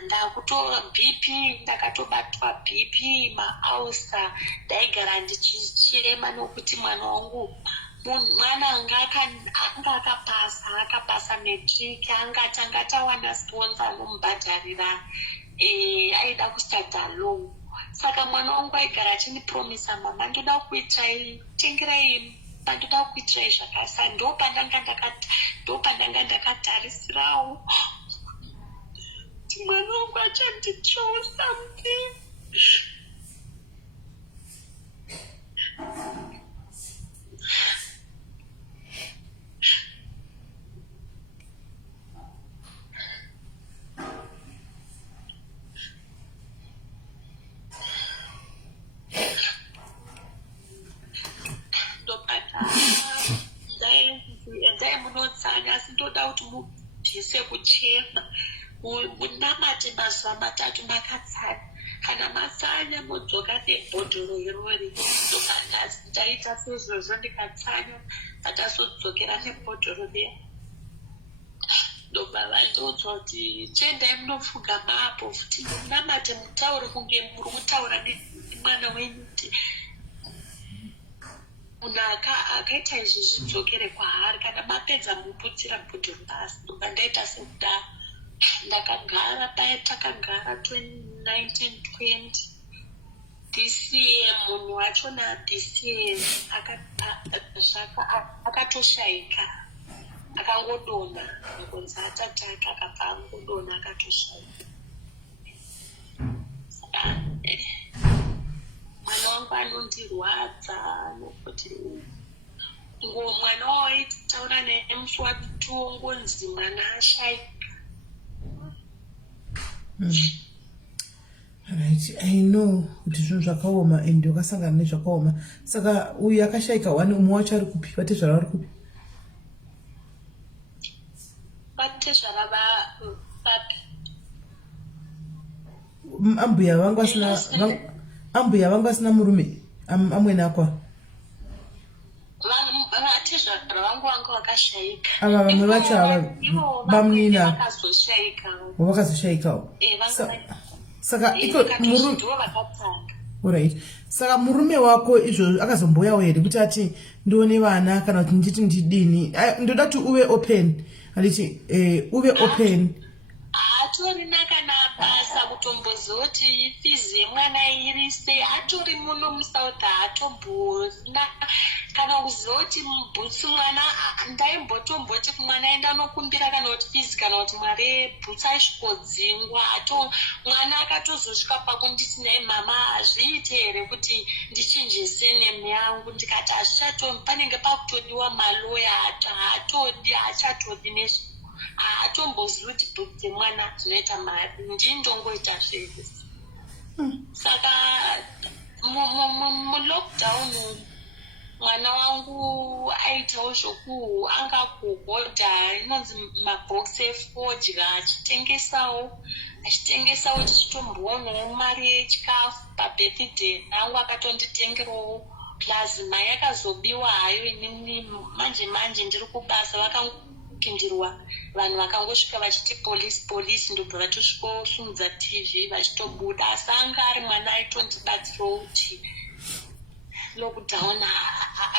Ndakutora BP, ndakatobatwa BP, maausa. Ndaigara ndichichema nokuti mwana wangu mwana anga akapasa metric, anga tawana sponsor anomubhadharira, aida kustarta loan. Saka mwana wangu aigara achindipromisa, mama ndoda kuitai, tengerai, ndoda kuitai zvakasa. Ndopandanga ndakatarisirawo mwana wangu achanditrow something. Ndai munotsanya, asi ndoda kuti mubvise kuchema. Munamate mazuva 3 makatsanya. Kana matsanya modzoka nebhodhoro irori. Ndaita sezvozvo ndikatsanya, ndatazodzokera nebhodhoro riya. Ndobva vandoudza kuti chiendai munopfugama apo, futi munamate mutaure kunge muri kutaura nemwana wenyu kuti munhu akaita izvi zvidzokere kwaari kana mapedza muputsira bhudhi basi ndoba ndaita sekudaro ndakagara paya takagara 2019-20 this year munhu wachona this year akatoshaika akangodonha ngonzi atatake akabva angodonha akatoshaika mwana wangu anondirwadza nokuti mwana wawaitaura naye musi watuwo ngonzi mwana ashaika. Right, I know kuti zvinhu zvakaoma and wakasangana nezvakaoma. Saka uyu akashaika wani umwe wacho ari kupi? Vatezvara vari kupi? Vatezvara vapi? Ambuya vangu asina murume amwene akwa. Vatezvara vangu vakashaika. Ava vamwe vacho ava bamunina vakazoshaikawo. Saka iko murume. Alright. Saka murume wako izvo akazomboyawo here kuti ati ndione vana kana kuti nditi ndidini. Ndoda kuti uve open. Anditi uve open. Hatorina kana basa kutombozoti fizi yemwana irise hatori muno muSouth hatomborina kana kuzoti mubhutsi mwana ndaimbotomboti kumwana enda nokumbira kana kuti fizi kana kuti mari bhutsi aisvikodzingwa mwana akatozosvika pakunditi naye mama hazviite here kuti ndichinje senemu yangu ndikati hazvichatomi panenge pakutodiwa maloya haatodi hachatodi nezvo hatombozivi kuti bhuku dzemwana dzinoita mari ndindongoita zvese. Saka mulockdown mwana wangu aitawo zvoku anga kuhodha inonzi mabhokisi efodya achitengesawo tichitombowonawo mari yechikafu pabirthday nangu akatonditengerawo plazma yakazobiwa hayo inini manje ndiri kubasa vakapindirwa vanhu vakangosvika vachiti polisi ndobva vatosvikosimudza TV vachitobuda asi anga ari mwana aitondibatsirawo kuti lockdown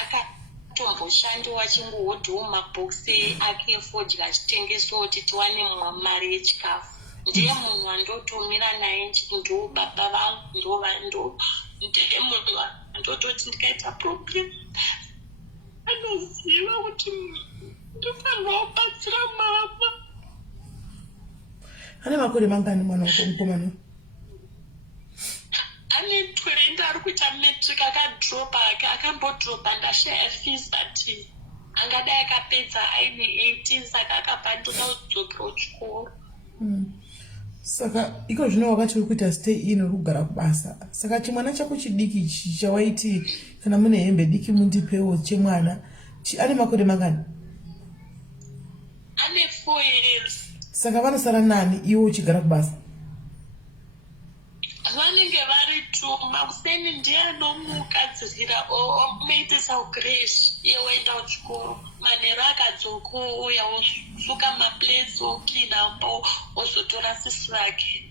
akatomboshandiwa achingohodhawo mabhokisi ake efodya achitengesawo kuti tiwane mari yechikafu. Ndiye munhu wandotomira naye ndo baba vangu ndiye munhu wandototi ndikaita problem anoziva kuti ndofanirwa kubatsira mama. Ane makore mangani mwana wako mukomana? Ane 20 ari kuita matric akadropa akambodropa ndashaya fees but angadai akapedza aine 18 saka akabva ndoda kudzokera kuchikoro. Saka iko zvino wakati uri kuita stay in uri kugara kubasa. Saka chimwana chako chidiki chawaiti kana mune hembe diki mundipewo chemwana ane makore mangani? Ane 4 years. Saka vanosara nani iwo uchigara kubasa? Vanenge vari tu makuseni ndiye anomugadzirira omuitisa ugrace iye waenda kuchikoro manheru akadzoko uya osuka maplates ocleana po ozotora sisi vake.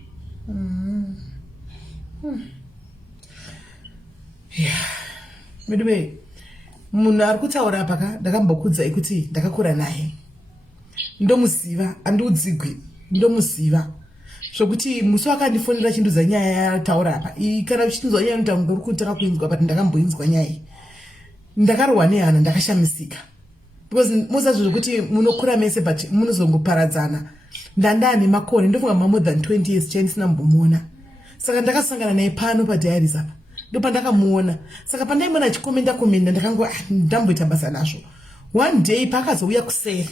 Midwe munhu ari kutaura paka ndakambokudzai kuti ndakakura naye ndomuziva andiudzigwi ndomuziva zvokuti musi wakandifonera chinduza nyaya yataura apa kana chinduza nyaya ndotangu uri kutaka kuinzwa but ndakamboinzwa nyaya ndakarohwa nehana ndakashamisika because muzazvo zvokuti munokura mese but munozongoparadzana ndandane makore ndofunga more than 20 years chaindisina mbomuona. Saka ndakasangana naye pano padiaries apa ndopandakamuona. Saka pandaimona achikomenda ndakango ndamboita basa nazvo. One day pakazouya kuseri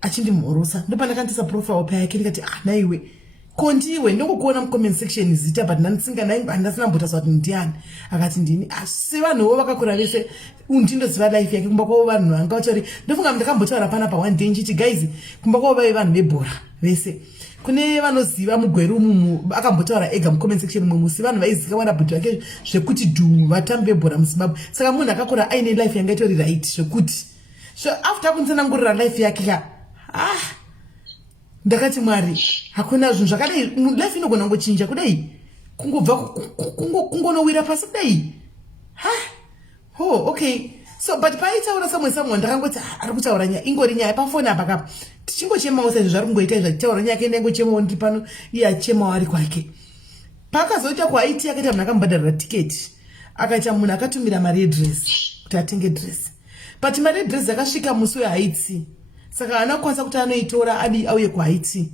achindimhorosa ndopandakandisa profile payake ndikati naiwe kondiwe ndokukuona mucomment section zita but ndanditsinga handasina mbotaura kuti ndiani akati ndini asi vanhuwo vakakura vese ndindoziva life yake kumba kwavo vanhu vanga vatori ndofunga ndakambotaura pana pa one day nchiti guys kumba kwavo vaive vanhu vebhora vese kune vanoziva mugweru umu akambotaura ega mucomment section mwe musi vanhu vaizika wana bhuti vake zvekuti vatambi vebhora muZimbabwe. Saka munhu akakura aine life yanga itori right zvekuti so after kunzenangurira life yake ndakati Mwari hakuna zvinhu zvakadai life inogona ngochinja kudai kungobva kungonowira pasi kudai okay So but paitaura someone ndakangoti ari kutaura nyaya ingori nyaya pafoni apa kapa tichingochemawo saizvo zvari kungoita izvo achitaura nyaya yake ndangochemawo ndiri pano iye achemawo ari kwake. Pakazoita kwaiti akaita munhu akamubhadharira tiketi akaita munhu akatumira mari yedresi kuti atenge dresi but mari yedresi yakasvika musi wehaiti saka haana kukwanisa kuti anoitora auye kuhaiti.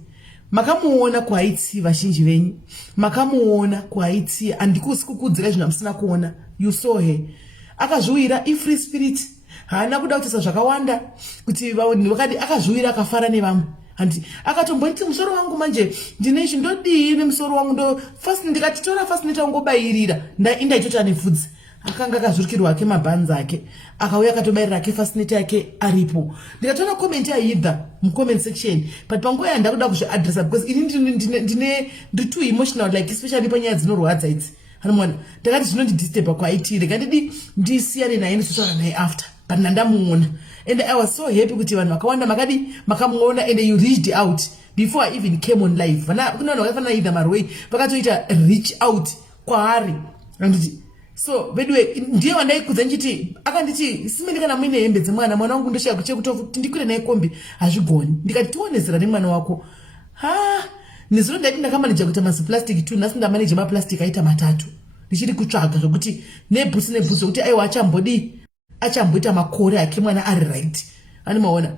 Makamuona kuhaiti vazhinji venyu makamuona kuhaiti handikusi kukudzira zvinhu hamusina kuona. You saw her akazviwira ifree spirit haana kuda kutisa zvakawanda kuti vaoni vakadi akazviwira akafara nevamwe handi akatomboti musoro wangu manje ndine izvi ndodii nemusoro wangu ndo first ndikatitora first nitaungobayirira ndaitota nevhudzi akanga akazvirikirwa ake mabhanzi ake akauya akatobayirira ake first net yake aripo. Ndikatoona comment yaidha mucomment section but panguva yandakuda kuzviadressa because ini ndiri too emotional like especially panyaya dzinorwadza idzi hanomwana ndakati zvinondidisturba kwaitire kandidi ndisiyane naye ndizotaura naye after but nandamuona and I was so happy kuti vanhu vakawanda makamuona and you reached out before I even came on live. Kuna vanhu vakafanana idha marway vakatoita reach out kwaari anditi so bedwe ndiye wandaikudza ndichiti akanditi simeni kana muine hembe dzemwana mwana wangu ndoshaka kuti ndikwire naye kombi hazvigoni ndikati tionezera nemwana wako nezuro ndati ndakamanija kuita maziplastic 2 nhasi ndamanija maplastic aita 3 ndichiri kutsvaga zvokuti nebhusi zvokuti aiwa achamboita makore ake mwana ari right. Animaona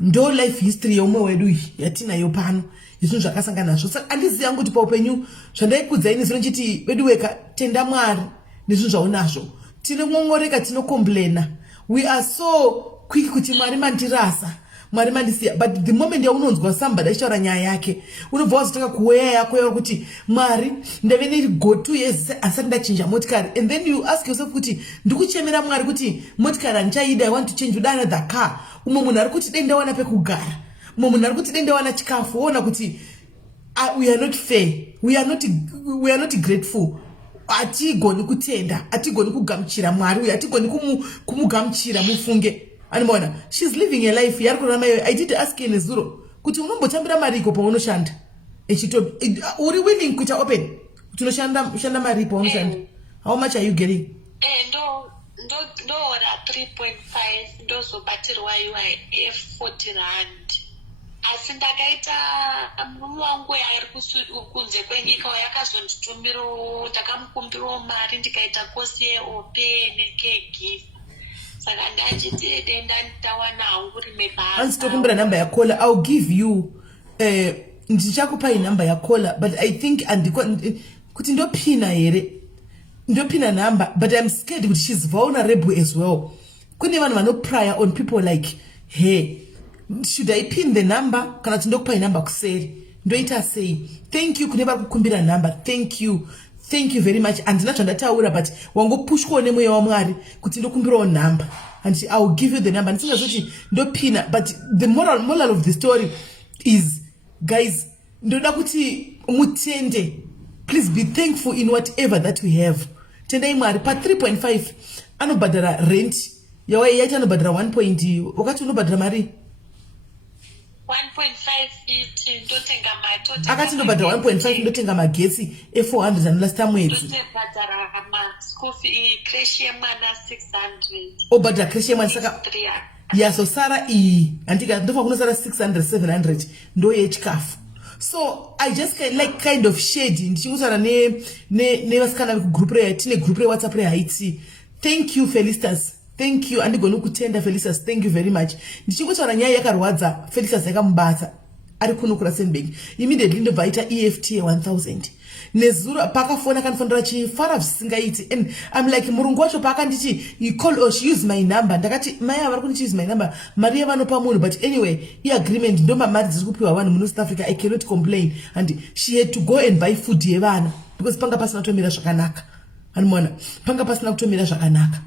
ndo life history yeumwe wedu yatinayo pano izvinhu zvakasangana nazvo. Saka handiziva kuti paupenyu zvandaikudza ini zino chiti wedu weka tenda Mwari nezvinhu zvaunazvo tinong'ong'oreka tinokomplaina we are so quick kuti Mwari mandirasa Mwari mandisiya but the moment yaunonzwa somebody achitaura nyaya yake unobva wazotanga kuweya yako yauri kuti Mwari ndave neri go 2 years asati ndachinja motikari and then you ask yourself kuti ndikuchemera Mwari kuti motikari handichaida I want to change another car. Umwe munhu ari kuti dai ndawana pekugara umwe munhu ari kuti dai ndawana chikafu woona kuti we are not fair we are not grateful hatigoni kutenda hatigoni kugamuchira Mwari uye hatigoni kumugamuchira mufunge. Animaona she's living a life yari kurarama iyoyo. I did ask her nezuro kuti unombotambira mariko paunoshanda uri willing kuita open kuti unoshanda mari paunoshanda how much are you getting? Ndohora 3.5 ndozobatirwa UIF 40 rand asi ndakaita murume wangu ari kunze kwenyika yakazonditumirawo ndakamukumbirawo mari ndikaita kosi yeope necaregiver saka ndachiti denda nditawana hangu rime basa. Anditokumbira namba yakola I'll give you ndichakupa inamba yakola but I think kuti ndopina here ndopina number but I'm scared kuti she's vulnerable as well. Kune vanhu vanopraya on people like her. Should I pin the number kana kuti ndokupa inamba kuseri ndoita sei? Thank you kune vari kukumbira number. Thank you very much. Andina zvandataura but wangopushwawo nemweya waMwari kuti ndokumbirawo number and I'll give you the number. Ndisingazoti ndopina but the moral of the story is guys ndoda kuti mutende. Please be thankful in whatever that we have. Tendai Mwari pa 3.5 anobhadhara rent yaiti anobhadhara 1. Wakati unobhadhara mari 1.5 iti ndotenga matota akati ndobhadhara 1.5 ndotenga magesi e400 anorasta mwedzi ndobhadhara school fee creche yemwana 600 obhadhara creche yemwana saka yazosara iyi handika ndofa kunosara 600 700 ndo yechikafu. So I just kind of shade ndichingutaura nevasikana vekugroup re tine group re WhatsApp re Haiti. Thank you Felicitas. Thank you andigoni kutenda Felicitas. Thank you very much. Ndichingutaura nyaya yakarwadza Felicitas yakamubata ari kuno kuRustenburg. Immediately ndobva ita EFT 1000. Nezuro pakafona kanifonera chifara zvisingaiti and I'm like murungu wacho paakanditi you call or she use my number ndakati maya vari kuti use my number mari yavanopa munhu but anyway agreement ndo mari dziri kupiwa vanhu muno South Africa I cannot complain and she had to go and buy food yevana because panga pasina kutomira zvakanaka animona panga pasina kutomira zvakanaka.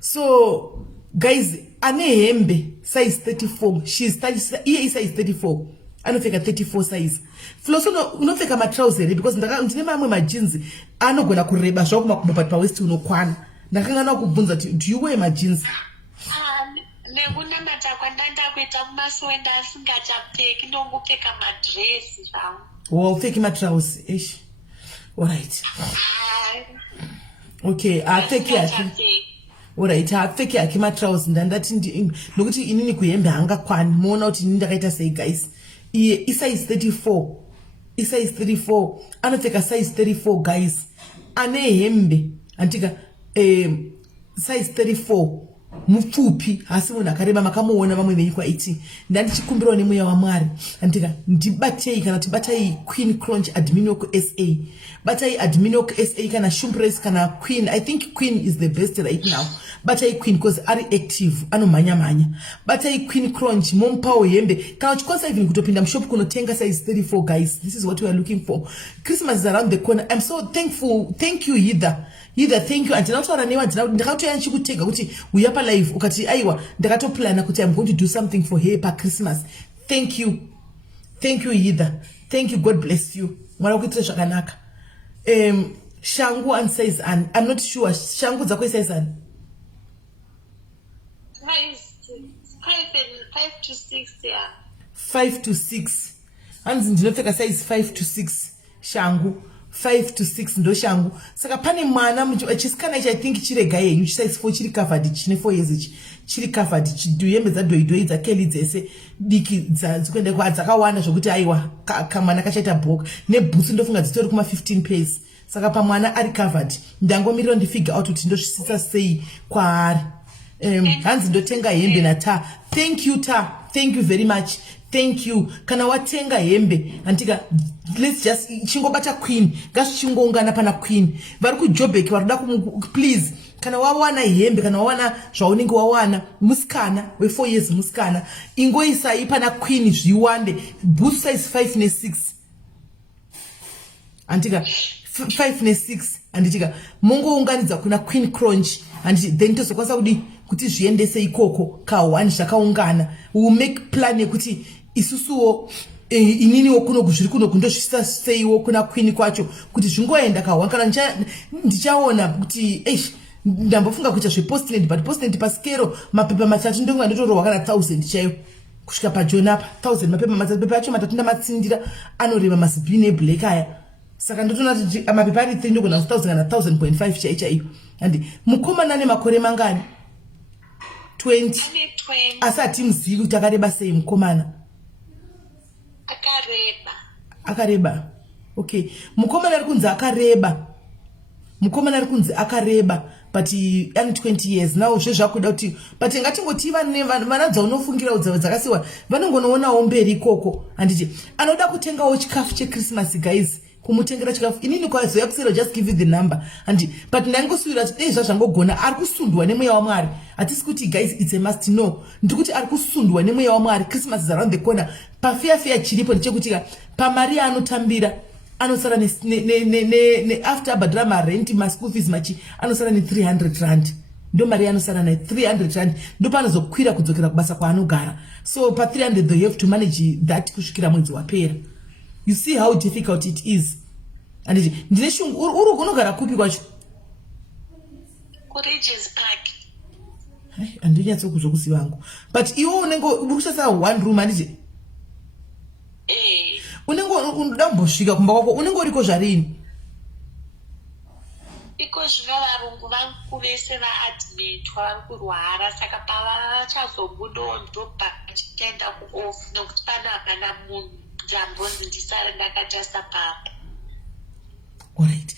So guys ane hembe size 34 she's iye size 34 anopfeka 34 size. Floso unopfeka matrousers because ndine mamwe majinsi anogona kureba zvako kumakumbo but pawaist unokwana. Ndakangana kubvunza do you wear majinsi? Nekunamata kwandandakuita kumaswenda asingachapfeki ndongopfeka madresi zvangu. Oh, upfeki matrousers ish. All right. Okay, apfeki yake. Alright, haapfeki hake matrousers ndandati nokuti inini kuhembe hangakwani. Muona kuti inini ndakaita sei guys. Iye isize 34. Isize 34. Anopfeka size 34 guys. Ane hembe antika size 34 mupfupi asi munhu akareba makamuona vamwe veikwa 18. Ndandichikumbirawo nemweya waMwari antika ndibatei kana tibatai Queen Crunch admin woko SA. Batai admin woko SA kana Shumpress kana Queen. I think Queen is the best right now. Batai Queen because ari active anomhanya. Batai Queen Crunch mompawo hembe kana uchikwanisa even kutopinda mushop kunotenga size 34 guys. This is what we are looking for. Christmas is around the corner. I'm so thankful. Thank you Hither, thank you. Andinotaura newa ndakatoya nchikutega kuti uya pa live ukati aiwa ndakatoplana kuti I'm going to do something for her pa Christmas. Thank you Hither, thank you, God bless you. Mwara kuitira zvakanaka. Shangu and size and I'm not sure shangu dzako size and 5 to 6 yeah. 5 to 6. Hanzi ndinopfeka size 5 to 6 shangu. 5 to 6 ndo shangu. Saka pane mwana chisikana ichi I think chirega yenyu size 4 chiri covered chine 4 years ichi chiri covered chiduyembe dzadoidoi dzakeli dzese diki dzikuenda kwa dzakawanda zvokuti aiwa kamwana kachaita bhoka nebhutsu ndofunga dzitori kuma 15 pairs. Saka pamwana ari covered ndangomirira ndifigure out kuti ndosvisisa sei kwaari. Hanzi ndotenga hembe na Ta. Thank you Ta, thank you very much. Thank you. Kana watenga hembe antika let's just chingobata Queen ngachingongana pana Queen vari kuJoburg varida please kana wawana hembe kana wawana zvaunenge wawana musikana we 4 years musikana ingoisai pana Queen zviwande boot size 5 ne 6 antika 5 ne 6 anditika mongounganidza kuna Queen Crunch and then tozokwanisa kuti zviendese ikoko ka1 zvakaungana. We will make plan yekuti isusuwo inini wokuno kuzviri kuno kundosvisa seiwo kuna Queen kwacho kuti zvingoenda ka1 kana ndichaona kuti ndambofunga kuita zvePostnet but Postnet paskero mapepa matatu ndonga ndotorohwa kana 1000 chaiyo kusvika pajona pa 1000 mapepa matatu. Pepa acho matatu ndamatsindira anoreba masipi neblack aya. Saka ndotona kuti mapepa ari 3 ndogona 1000 kana 1000.5 chaiyo. And mukomana nemakore mangani 20 asati mzivi kuti akareba sei mukomana akareba. Okay, mukomana ari kunzi akareba but ani 20 years now zvezvakuda kuti but ngatingoti vana dzaunofungira dzakasiwa vanongonoonawo mberi ikoko. Handiti anoda kutengawo chikafu cheChristmas guys kumutengera chikafu inini kwazoya kusero just give you the number and but ndangosuvira kuti dei zvazvangogona ari kusundwa nemweya waMwari. Hatisi kuti guys it's a must no ndikuti ari kusundwa nemweya waMwari. Christmas is around the corner. Pafeya chiripo ndechekuti pamari anotambira anosara ne after abhadhara rent ma school fees machi anosara ne 300 rand ndo mari anosara na 300 rand ndo panozokwira kudzokera kubasa kwaanogara. So pa 300 they have to manage that kusvikira mwedzi wapera. You see how difficult it is. And ndine shungu uri unogara kupi kwacho? Ku Regis Park. Andinyatso kuzokuziva wangu. But iwo unengo ukusasa one room andije? Unengo undambosvika kumba kwako unengo uriko zvarini? Iko zvino varungu vankuvese vaadmit vakurwara saka pavachazobundawo ndobva chichienda kuoff nokuti pana hapana munhu ndiyambonzi ndisare ndakatasa papa. Alright.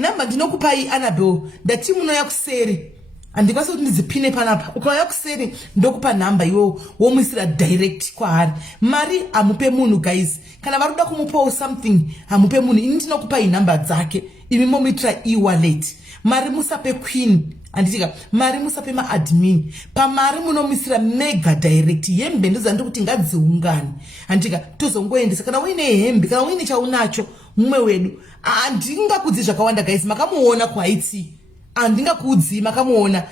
Namba ndinokupai Annabelle ndati munoya kuseri andikwanisa kuti ndidzipine panapa. Ukauya kuseri ndokupa namba iwo womuisira direct kwaari. Mari amupe munhu guys. Kana varuda kumupawo something amupe munhu. Ini ndinokupai namba dzake. Imi momuitira e-wallet. Mari musape Queen. Anditika mari musape maadmin. Pamari munomuisira mega direct. Hembe ndozanda kuti ngadziungane. Anditika tozongoendesa kana uine hembe kana uine chaunacho mumwe wedu. Andingakudzi zvakawanda guys makamuona kwaiti. Andingakudzi makamuona.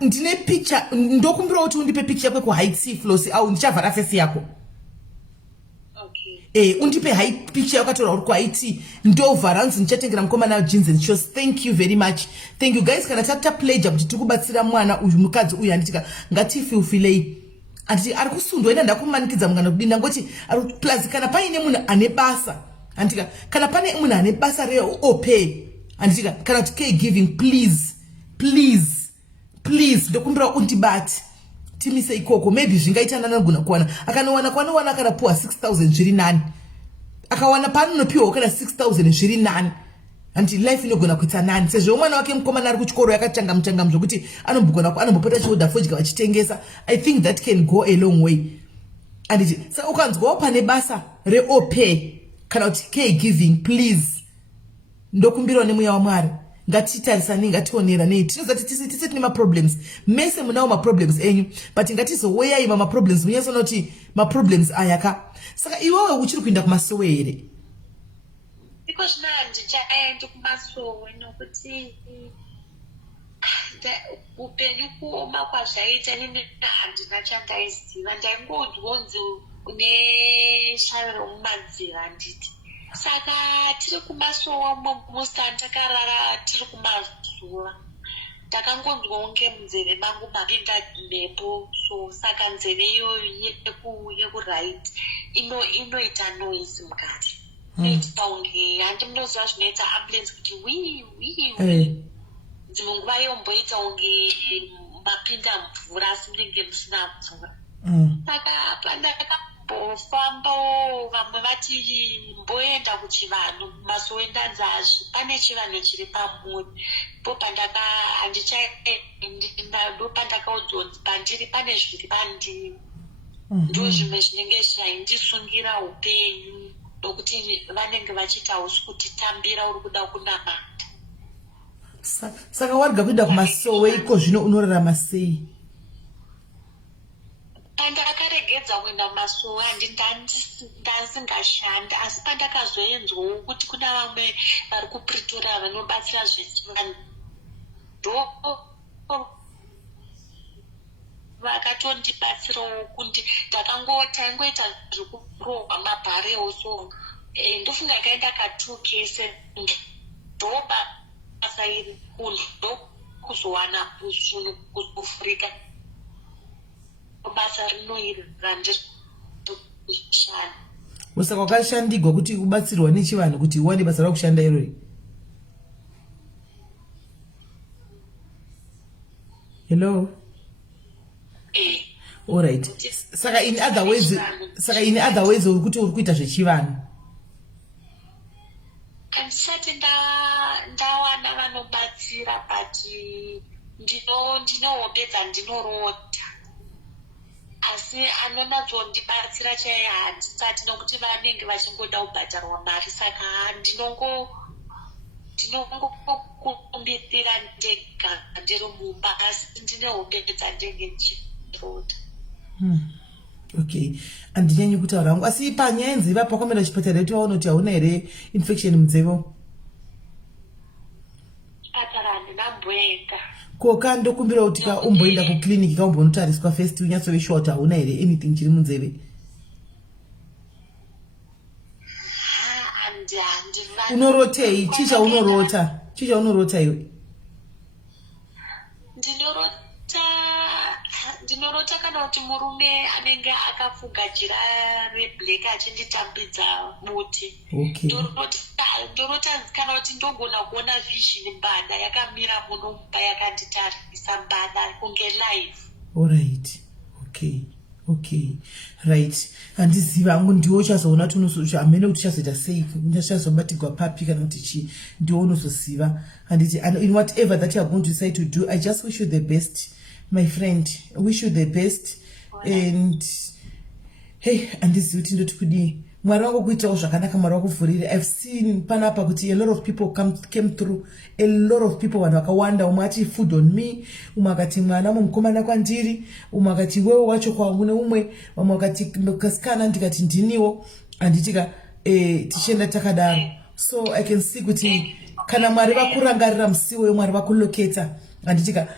Ndine picture ndokumbira kuti undipe picture yako kuHaiti Floss au ndichavhara face yako. Undipe high picture yakatora uri kwaiti ndovhara nzi ndichatengera mukomana jeans and shorts. Thank you very much. Thank you guys. Kana tata pledge kuti tikubatsira mwana uyu mukadzi uyu anditika ngatifilfilei anditi ari kusundwa ina ndakumanikidza mungana kudinda ngoti ari plus kana paine munhu ane basa andika kana pane munhu ane basa reopay anditika kana kuti caregiving please please ndokumbira undibate timise ikoko maybe zvingaita nanagona kuwana akanowana kwanowana akarapuwa 6000 zviri nani akawana paanonopiwa kana 6000 zviri nani and life inogona kuita nani sezvo mwana wake mukomana ari kuchikoro yakachangamuchanga zvokuti anombopota chiodha fodya vachitengesa. I think that can go a long way. And saka ukanzwawo pane basa reopay kana kuti caregiving, please ndokumbirawo nemweya waMwari ngatitarisane ngationeranei. Tinoziva kuti tise tine maproblems mese munawo maproblems enyu but ngatizoweyayi maproblems munyasona kuti maproblems ayaka. Saka iwewe uchiri kuenda kumasowe here? Because now ndichaenda kumasowe nokuti upenyu kuoma kwazvaita nini handina chandaiziva. Ndaingonzwonzi une shavi romumanzira handiti. Saka tiri kumasowa musta ndakarara tiri kumazuva ndakangonzwa unge munzeve mangu mapinda mhepo, so saka nzeve iyoyo yekuright inoita noise mukati. Inoita unge handi munoziva zvinoita ambulance kuti wii dzimwe nguva yomboita unge mapinda mvura asi munenge musina mvura. Saka pandakambofambawo vamwe vati mboenda kuchivanhu masowe ndanzazvi pane chivanhu chiri pamuri po ndo pandakaudzonzi pandiri pane zviri pandiri ndo zvimwe zvinenge zvaindisungira upenyu nokuti vanenge vachita usi kutitambira uri kuda kunamata. Saka warga kuenda kumasowe iko zvino unorarama sei? Pandakaregedza kuenda kumasowe ndandisingashandi asi pandakazoenzwawo kuti kuna vamwe vari kuPretoria vanobatsira zvechivanhu ndo vakatondibatsirawo kuti taingoita zvekurohwa mabharewo so ndofunga kaenda ka2 kese ndobasa iri kundo kuzowana kuzofurika basa rinoirira ndezvekushanda. Saka wakashandigwa kuti ubatsirwa nechivanhu kuti uwane basa rakushanda irori? Hello? Alright. Saka in other ways ukuthi uri kuita zvechivanhu? Handisati ndawana vanobatsira but ndinohombedza ndinorota. Asi anonadzondibatsira chaiye handisati nokuti vanenge vachingoda kubhadharwa mari saka ndinongokumbirira ndega ndiri mumba asi ndinohombedza ndenge ndichirota. Okay. Andinyanyi kutaura hangu asi panyaya yenzeva pakwamenda kuchipatara kuti waona kuti hauna here infection munzevo? Chipatara handina mbwega. Koka ndokumbira kuti umboenda kuclinic kaumbonotariswa first unyatsove sure kuti hauna here anything chiri munzeve? Unorotei? Chicha unorota iwe? Ndinorota kana kuti murume anenge akafuga jira reblack achinditambidza buti. Okay. Ndorota kana kuti ndogona kuona vision mbada yakamira muno mumba yakanditarisa mbada kunge live. Alright. Okay. Right. Handiziva hangu ndiwo uchazoona kuti hamene kuti chazoita sei, chazobatirwa papi kana kuti chi, ndiwo unozoziva. Handiti in whatever that you are going to decide to do, I just wish you the best, my friend. I wish you the best. And hey, handizivi kuti ndoti kudii. Mwari wangu kuitawo zvakanaka, Mwari wakuvhurire. I've seen panapa kuti a lot of people came through. A lot of people vanhu vakawanda, umwe ati food on me, umwe akati mwana mukomana kwandiri, umwe akati wewe wacho kwaune umwe, vamwe akati kasikana ndikati ndiniwo, anditika tichenda takadaro. So I can see kuti kana Mwari vakurangarira musiwo, Mwari vakuloketa, anditika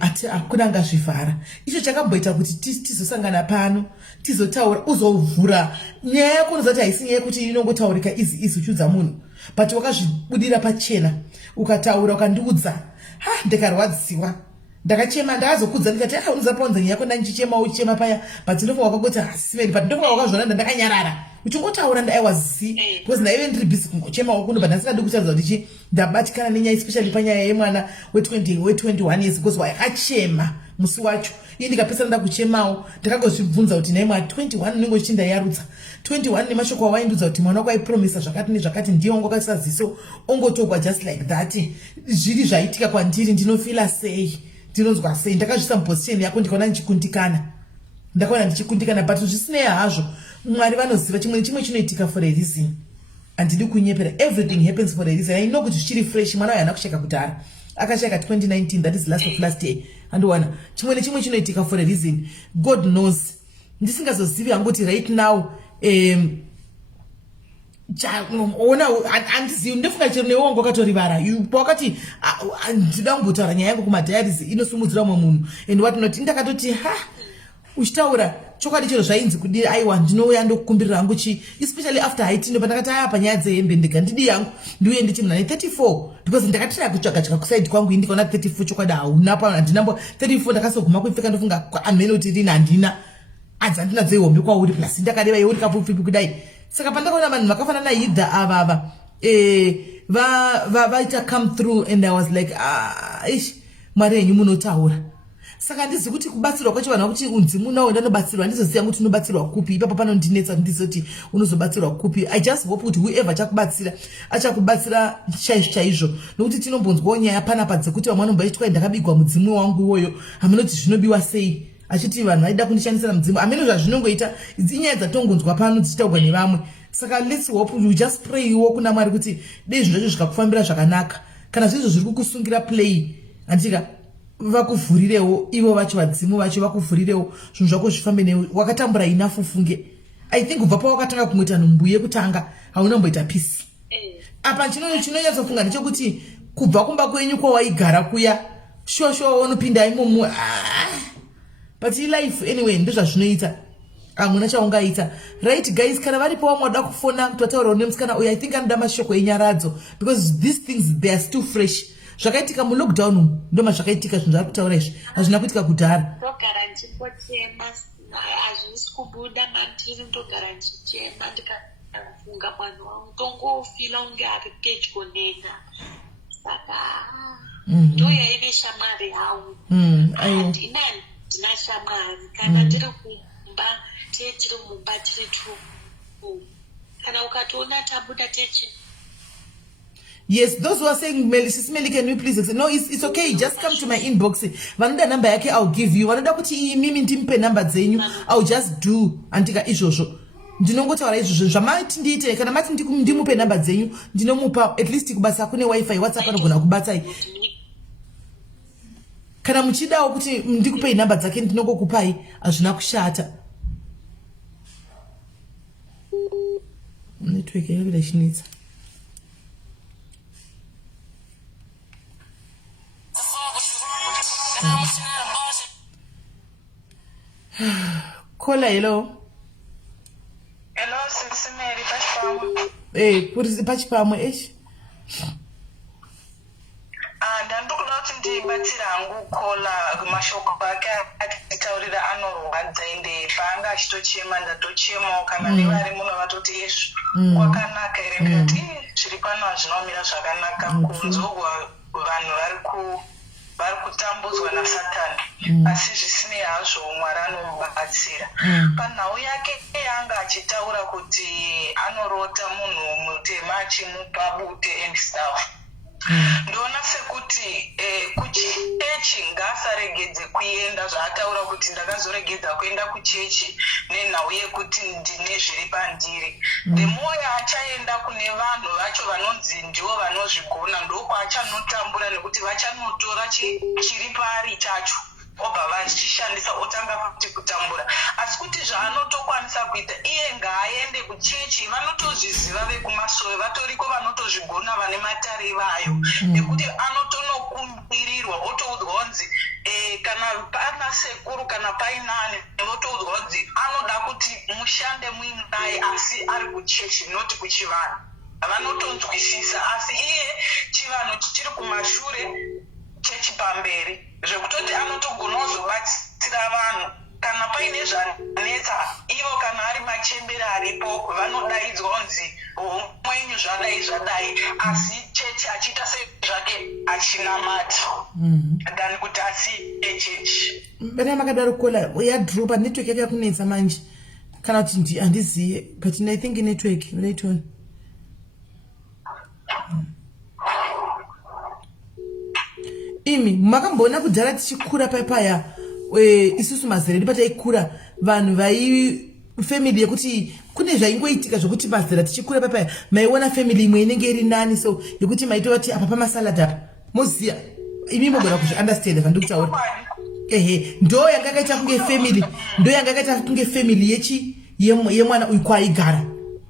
ati akuna ngazvivhara. Icho chakamboita kuti tizosangana pano, tizotaura, uzovhura nyaya yako unozati haisi nyaya yekuti inongotaurika izi uchiudza munhu, but wakazvibudira pachena ukataura ukandiudza. Ndikarwadziwa, ndakachema, ndakazokudza ndikati unozapaunza nyaya yako ndandichema uchichema paya, but ndofunga wakangoti hasiveni, but ndofunga wakazvona ndakanyarara. uchingotaura I was see because naive ndiri busy kungochemawo kuno but ndasingadi kutaridza kuti ndabatikana nenyaya especially panyaya yemwana we21 years because wakachema musi wacho iye ndikapesana ndakuchemawo ndakangozvibvunza kuti naimwe 21 unenge uchichinda yarutsa 21 nemashoko awaindudza kuti mwana wako aipromisa zvakati nezvakati ndiye wangu akasaziso ongotogwa just like that zviri zvaitika kwandiri ndinofila sei ndinonzwa sei ndakazvisa muposition yako ndikaona ndichikundikana but zvisinei hazvo mwari vanoziva chimwe chinoitika for a reason handidi kunyepera everything happens for a reason I know kuti zvichiri fresh mwana waye haana kusheka kudhara akasheka 2019 that is last of last year andiwana chimwe nechimwe chinoitika for a reason God knows ndisingazozivi hangu kuti right now ona andizivi ndofunga chero newe wangu wakatorivara wakati ndida kumbotaura nyaya yangu kumadiaries inosumudzira umwe munhu and what not ndakatoti uchitaura chokwadi chero zvainzi kudii aiwa ndinouya ndokukumbirira hangu chi especially after haitindo pandakati aya panyaya dzehembe ndikandidi yangu ndiuye ndichi muna 34 because ndakatira kutsvaga kusaidi kwangu ndikaona 34 chokwadi hauna pa handinambo 34 ndakasoguma kuipfeka ndofunga amene kuti rina handina adzi handina dzehombe kwauri plus ndakareva iwe ndikapfupfipi kudai saka pandakaona vanhu vakafanana naHidha ava vaita come through and I was like ish mwari yenyu munotaura saka ndizi kuti kubatsirwa kwacho vanhu vakuti unzi munawo ndanobatsirwa ndizoziva kuti unobatsirwa kupi ipapo panondinetsa ndizoti unozobatsirwa kupi I just hope kuti whoever achakubatsira chaizvo nokuti tinombonzwawo nyaya panapa dzekuti vamwe vanomba vachiti kwai ndakabigwa mudzimu wangu iwoyo hamunoti zvinobiwa sei achiti vanhu vaida kundishandisira mudzimu amene zvazvinongoita inyaya dzatongonzwa pano dzichitaurwa nevamwe saka let's hope you just pray kuna mwari kuti dei zvinhu zvacho zvikakufambira zvakanaka kana zvizvo zviri kukusungira play andika vakuvhurirewo ivo vacho vadzimu vacho vakuvhurirewo zvinhu zvako zvifambe newe wakatambura enough ufunge I think kubva pawakatanga kumboita nhumbu yekutanga hauna kumboita peace apa chinonyatsofunga ndechekuti kubva kumba kwenyu kwawaigara kuya shuwa wanopinda imomo but life anyway ndozvazvinoita hamuna chaungaita right guys kana varipo vamwe wada kufona kuti wataurawo nemusikana uyu I think anoda mashoko enyaradzo because these things they are still fresh zvakaitika mulockdown ndoma zvakaitika zvinhu zviri kutaura izvi hazvina kuitika kudhara ndogara ndichipotema hazvisi kubuda mandiri ndogara ndichichema ndikafunga mwana wangu tongofila unge ari pedyo nena saka ndo yaive shamwari hangu handina shamwari kana ndiri kumba tiri mumba tiri tu kana ukatoona tabuda techi. Yes, those who are saying, Melly, can you please say, no, it's okay, just come to my inbox. Vanoda number yake, I'll give you. Vanoda kuti mimi ndimpe number zenyu, I'll just do antika izvozvo. Ndinongotaura izvozvo zvamati ndiite kana mati ndimupe number zenyu, ndinomupa at least kubasa kune wifi WhatsApp anogona kubatsai. Kana muchidawo kuti ndikupe number dzake ndinongokupai hazvina kushata. Network yake ndashinitsa. Kola hello. Hello, Sisimeri pachipamwe. Kuti pachipamwe echi. Ndandokuda kuti ndibatsira hangu Kola mashoko ake akitaurira anorwadza ende paanga achitochema ndatochemawo kana nevari muno vatoti eshu kwakanaka ere ngati zviri pano hazvinomira zvakanaka kunzogwa vanhu vari kutambudzwa naSatani asi zvisinei hazvo Mwari anomubatsira. Panhau yake yanga achitaura kuti anorota munhu mutema achimupa bute and stuff. Ndoona sekuti kuchechi ngaasaregedze kuenda zvaataura kuti ndakazoregedza kuenda kuchechi nenhau yekuti ndine zviri pandiri. The more achaenda kune vanhu vacho vanonzi ndivo vanozvigona ndokwaachanotambura nekuti vachanotora chiri paari chacho obva vachishandisa otanga kuti kutambura. Asi kuti zvaanotokwanisa kuita iye ngaaende kuchechi vanotozviziva vekumasove vatoriko vanotozvigona vane matare vayo nekuti anotonokumbirirwa otoudzwa kunzi kana pana sekuru kana painani votoudzwa kunzi anoda kuti mushande muinaye asi ari kuchechi noti kuchivanhu vanotonzwisisa asi iye chivanhu chiri kumashure chechi pamberi zvekutoti anotogona kuzobatsira vanhu kana paine zvanetsa ivo kana ari machechi machembere aripo vanodaidzwa kunzi mwenyu zvadai asi chechi achiita sezvake achinamata than kuti asiye chechi. Bana makadaro kola yadropa network yake yakunetsa manje kana kuti handiziye but I think network right on. Imi makambona kudhara tichikura paya isusu mazera ndi pataikura vanhu vai family yekuti kune zvaingoitika zvokuti mazera tichikura paya maiona family imwe inenge iri nani so yekuti maitova kuti apa pamasalad apa moziya imi mogona kuzviunderstand vandikutaura ndo yanga yakaita kunge family ndo yanga yakaita kunge family yemwana uyu kwaigara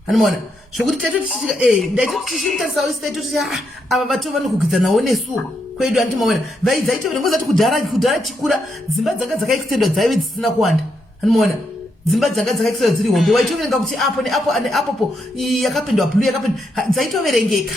anomaona zvokuti taitotichitika ndaitoti tichimutarisao isi taitoti ava vatoo vanokugwidzanawo nesuwo kwedu andimaona vaidzaitove ngozati kudhara chikura dzimba dzanga dzakaextendwa dzaive dzisina kuwanda anomaona dzimba dzanga dzakaextendwa dziri hombe waitoverenga kuti apo neapopo yakapindwa blue yakapindwa dzaitoverengeka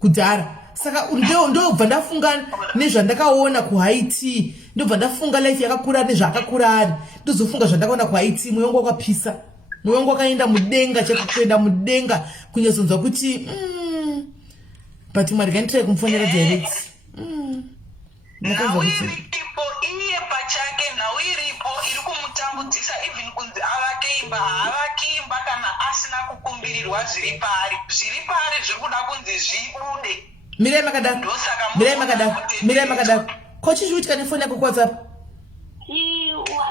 kudhara. Saka ndobva ndafunga nezvandakaona kuHaiti ndobva ndafunga life yakakura nezvaakakura ari ndozofunga zvandakaona kuHaiti mwoyo wangu wakapisa mwoyo wangu wakaenda mudenga chekuenda mudenga kunyazonzwa kuti but Mwari kanitrai kumufonera direct nhau iripo iye pachake nhau iripo iri kumutambudzisa even kunzi avakiimba kana asina kukumbirirwa zviri pari zviri kuda kunzi zvibude. Mirai makadaro kochi zviuitika nefoni yako kuWhatsApp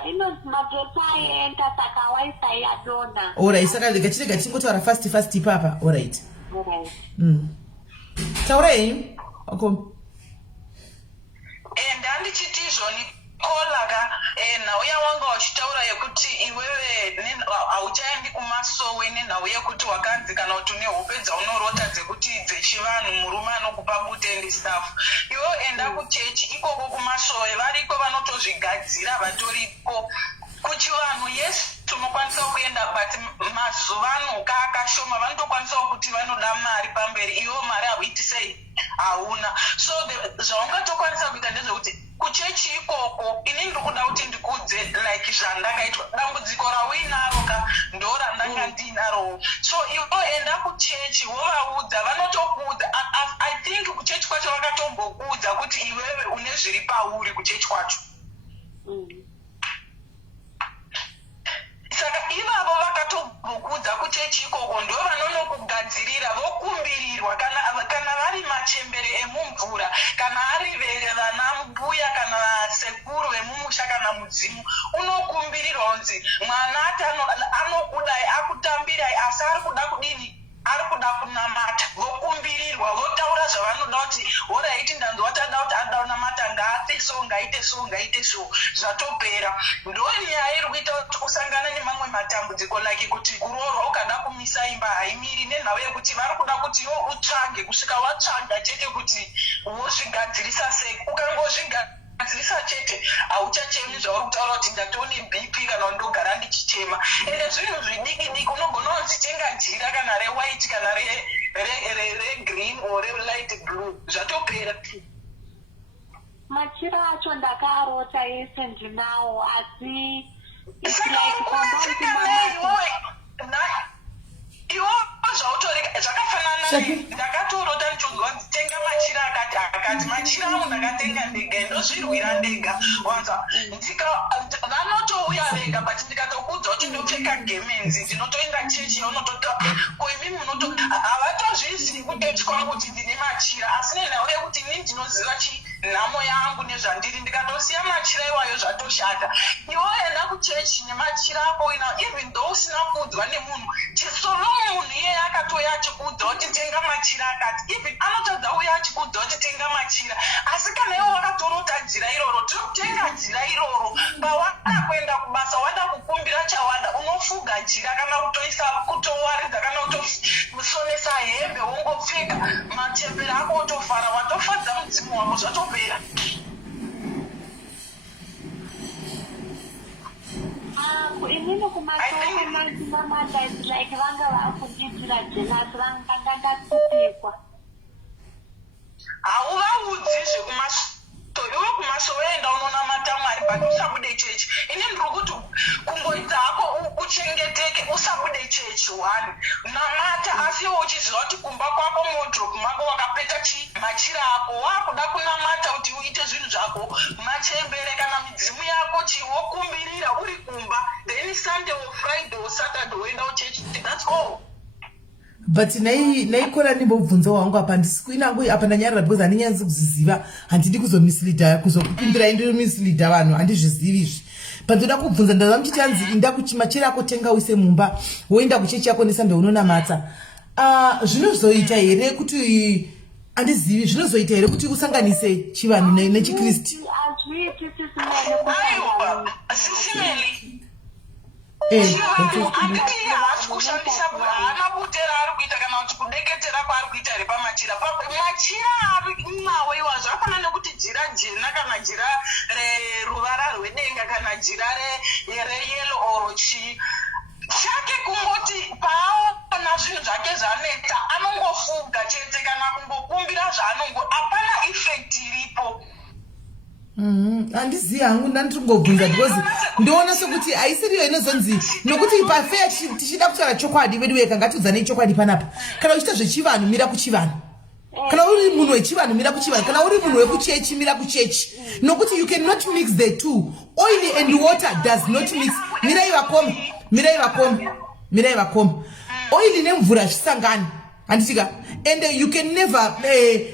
inonzi magetsi aenda saka wifi yadona. Alright, saka gachirega tingotaura fast ipapa. Alright. Taurai ako ndandichiti izvoni kolaka nhau yawanga uchitaura yekuti iwewe hauchaendi kumasowe nenhau yekuti wakanzi kana kuti une hope dzaunorota dzekuti dzechivanhu murume anokupa bute ndi stafu iwewe enda kuchechi ikoko kumasowe variko vanotozvigadzira vatoripo kuchivanhu yes tunokwanisa kuenda but mazuvano kaakashoma vanotokwanisawo kuti vanoda mari pamberi iwo mari hakuiti sei hauna so zvaungatokwanisa kuita ndezvekuti kuchechi ikoko ini ndiri kuda kuti ndikudze like zvandakaitwa dambudziko rauinaro ka ndo randanga ndiinarowo so ivo enda kuchechi wovaudza vanotokuudza I think kuchechi kwacho vakatombokuudza kuti iwewe une zviri pauri kuchechi kwacho saka ivavo vakatombokuudza kuchechi ikoko ndo vanonokugadzirira vokumbirirwa kana vari machembere emumvura kana ari vana mbuya kana sekuru vemumusha kana mudzimu unokumbirirwa unzi mwana anokudai akutambirai asi ari kuda kudini ari kuda kunamata vokumbirirwa votaura zvavanoda kuti oraiti ndanzi watada kuti ada kunamata ngaate so zvatopera ndo nyaya iri kuita kuti usangana nemamwe matambudziko like kuti kuroorwa ukada kumisa imba haimiri nenhau yekuti vari kuda kuti iwo utsvange kusvika watsvaga chete kuti wozvigadzirisa sei ukangozvigadzirisa chete hauchachemi zvauri kutaura kuti ndatone BP kana ndogara ndichichema ende zvinhu zvidiki unogona kuzvitenga jira kana rewhite kana regreen or relight blue zvatopera. Machira acho ndakarota yese ndinawo asi iwo zvautoreka zvakafanana ndakatorota ndichonzwa nditenga machira akati machira angu ndakatenga ndega ndozvirwira ndega wanza vanotouya vega but ndikatokudza kuti ndopfeka gemenzi ndinotoenda chechi yaunotota koimi havatozvizivi kutechi kwangu kuti ndine machira asi nenhau yekuti ini ndinoziva nhamo yangu nezvandiri ndikatosiya machira iwayo zvatoshata iwo enda kuchechi nemachira ako even though usina kuudzwa nemunhu chisolo munhu iye akatoya achikuudza kuti tenga machira akati even anotadza uya achikuudza kuti tenga machira asi kana iwo wakatorota jira iroro tinotenga jira iroro pawada kuenda kubasa wada kukumbira chawada unofuga jira kana kutoisa kutowaridza kana kutosonesa hembe wongopfeka matembere ako otofara watofadza mudzimu wako zvatopera. inini kumasoko manzi like vanga vakudzidzira jenasi vanga ndatutikwa hauvaudzi iwe kumasowe enda unonamata Mwari but usabude chechi ini ndiri kuti kungoita hako uchengeteke usabude is one. Namata asiwo uchiziva kuti kumba kwako modrop mako wakapeta machira ako wakuda kunamata kuti uite zvinhu zvako machembere kana midzimu yako chiwokumbirira uri kumba, then Sunday or Friday or Saturday woenda kuchechi. That's all. But naikora ndimbobvunza wangu apa ndisikuinangu apa ndanyarira because handinyanzi kuziziva, handidi kuzomisleada kuzokupimbira indi misleada vanhu handizvizivi izvi. But ndoda kubvunza ndaza muchichanzi inda kuchimachira ako tenga uise mumba woenda kuchechi yako neSunday unonamata. Zvinozoita here kuti handizivi zvinozoita here kuti usanganise chivanhu nechiKristu? Aiwa, sisimeli. Chivanhu handiti haasi kushandisa hana butera ari kuita kana kuti kudeketera kwaari kuita here pamachira. Machira ari nawo iwazvo hapana nekuti jira jena kana jira reruvara rwedenga kana jira reyelo oro chii. Chake kungoti paona zvinhu zvake zvaneta anongofuga chete kana kungokumbira zvaanongo, hapana effect iripo. Handizivi hangu ndandingobvunza because ndoona sekuti haisiriyo inozonzi nokuti pafeya tichida kutaura chokwadi vedu weka ngatiudzanei chokwadi panapa. Kana uchiita zvechivanhu mira kuchivanhu, kana uri munhu wechivanhu mira kuchivanhu, kana uri munhu wekuchechi mira kuchechi, nokuti you cannot mix the two. Oil and water does not mix. Mirai vakomo oil nemvura zvisangani handitika, and you can never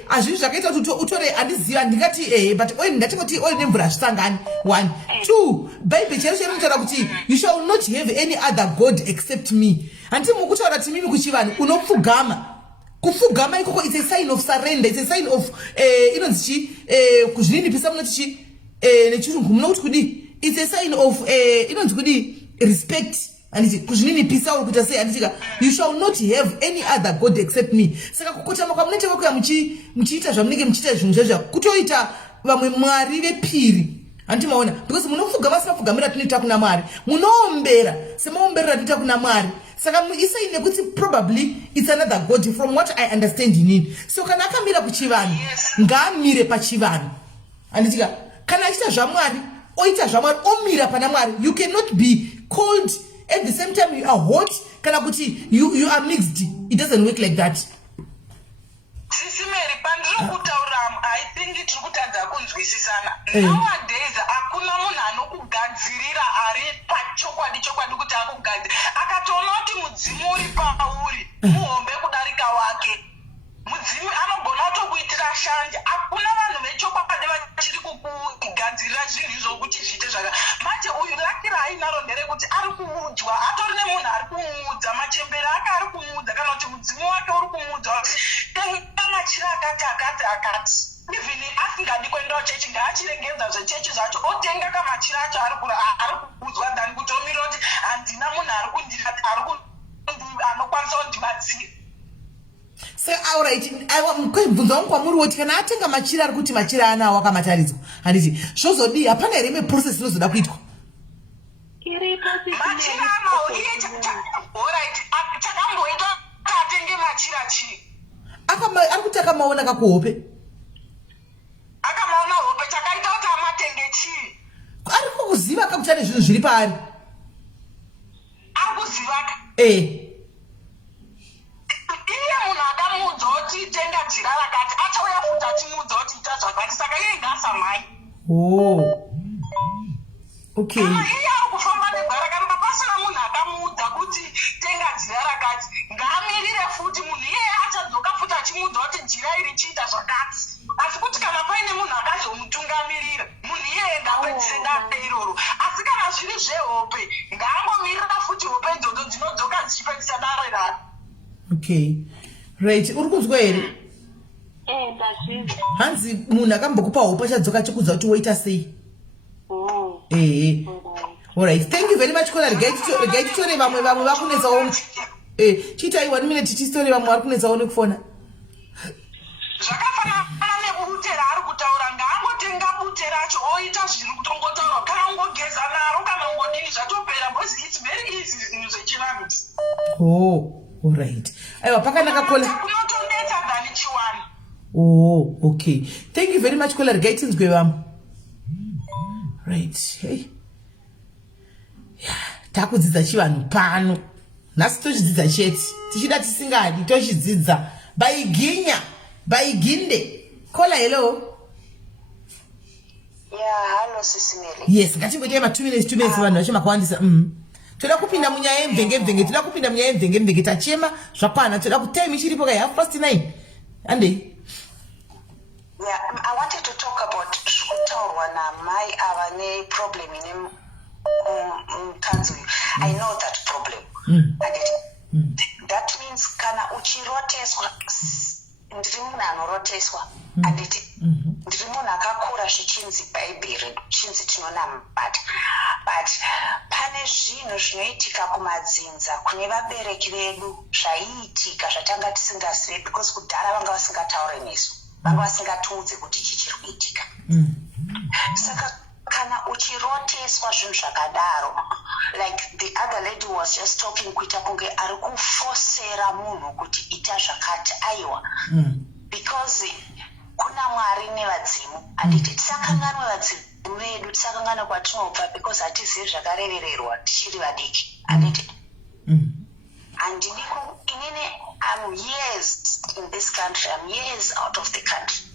azviri zvakaita kuti utore handiziva ndingati but oil ndatingoti oil nemvura zvisangani. 1 2 Bible chero rinotaura kuti you shall not have any other god except me. Handiti mukutaura kuti mimi kuchivanhu unopfugama. Kufugama ikoko it's a sign of surrender, it's a sign of inonzi kuzvininipisa munoti chi nechirungu munokuti kudi it's a sign of inonzi kudi respect. Anditi kuzvininipisa uri kuita sei handitika you shall not have any other god except me. Saka kukotama kwamunenge kwakuya muchiita zvamunenge muchiita zvinhu zvezva kutoita vamwe mwari vepiri. Handiti maona because munofugama semafugamira tinoita kuna Mwari, munoombera semaomberera tinoita kuna Mwari. Saka isai nekuti probably it's another god from what I understand inini. So kana akamira kuchivanhu ngaamire pachivanhu handitika, kana achiita zvaMwari oita zvaMwari omira pana Mwari. You cannot be called at the same time you are hot kana kuti you are mixed. It doesn't work like that. Sisimeri pandiri kutaura I think tiri kutadza kunzwisisana. Nowadays hakuna munhu anokugadzirira ari pachokwadi kuti akugadzira. Akatoona kuti mudzimu uri pauri muhombe kudarika wake, mudzimu anogona kutokuitira shanje. Hakuna vanhu vechokwadi vachiri kukugadzirira zvinhu zvokuti zviite zvaka. Manje uyu lakira ainaro nderekuti ari kumudzwa, atori nemunhu ari kumuudza, machembere ake ari kumuudza kana kuti mudzimu wake uri kumuudza kuti tenga machira akati. Even asingadi kuenda kuchechi ngaachiregedza zvechechi zvacho otenga kamachira acho ari kuudzwa than kuti omira kuti handina munhu anokwanisa kundibatsira. So alright, mubvunzo wangu kwamuri woti kana atenga machira ari kuti machira anawo akamataridzwa handiti zvozodii, hapana here process inozoda kuitwa? Machira anawo iye alright chakamboita kuti atenge machira chii? Ari kuti akamaona kakuhope, akamaona hope chakaita kuti amatenge chii? ari kuziva kakuti ane zvinhu zviri paari, ari kuzivaka iye munhu akamuudza kuti tenga jira rakati achauya futi achimuudza kuti ita zvakati, saka iye ngaasamhai. Okay. Iye ari kufamba negwara kana pasina munhu akamuudza kuti tenga jira rakati ngaamirire futi munhu iyeye achadzoka futi achimuudza kuti jira iri chiita zvakati. Asi kuti kana paine munhu akazomutungamirira munhu iyeye ngapedzise danda iroro. Asi kana zviri zvehope ngaangomirira futi hope idzodzo dzinodzoka dzichipedzisa dare rake. Okay, right. Uri kunzwa here? Ndazvinzwa. Hanzi munhu akambokupa hope achadzoka achikuudza kuti woita sei? Alright, thank you very much Kola. Regai titore vamwe vakunetsawo. Chiitai 1 minute titore vamwe vari kunetsawo nekufona. Zvakafanana nebutera ari kutaura ngaangotenga butera acho oita zviri kutongotaura kana ungogeza naro kana ungodini zvatopera because it's very easy zvinhu zvechivanhu. Alright. Aiwa pakanaka Kola. Kunotonetsa than chiwani. Okay. Thank you very much Kola. Regai tinzwe vamwe. Right. Hey. Takudzidza chivanhu pano. nhasi tochidzidza chete tichida tisingadi tochidzidza baiginya baiginde kola hello hello sisimeli. Yes, ngatingoita ma 2 minutes vanhu vachimakawandisa. Toda kupinda munyaya yemvenge toda kupinda munyaya yemvenge tachema zvakwana toda kutime ichiripo kai 9:30 ande. Yeah, I wanted to talk about kutaurwa namai avane problem ine mkanzo. I know that problem. And that means kana uchiroteswa ndiri munhu anoroteswa anditi ndiri munhu akakura zvichinzi bhaibheri chinzi tinonamata, but pane zvinhu zvinoitika kumadzinza kune vabereki vedu zvaiitika zvatanga tisingazivi because kudhara vanga vasingataure nesu, vanga vasingatiudze kuti ichi chiri kuitika. Saka kana uchiroteswa zvinhu zvakadaro, like the other lady was just talking kuita kunge ari kufosera munhu kuti ita zvakati aiwa, because kuna Mwari nevadzimu anditi tisakanganwe vadzimu vedu, tisakangana kwatinobva because hatizivi zvakarerererwa tichiri vadiki anditi. Andiniko inini I'm years in this country, I'm years out of the country.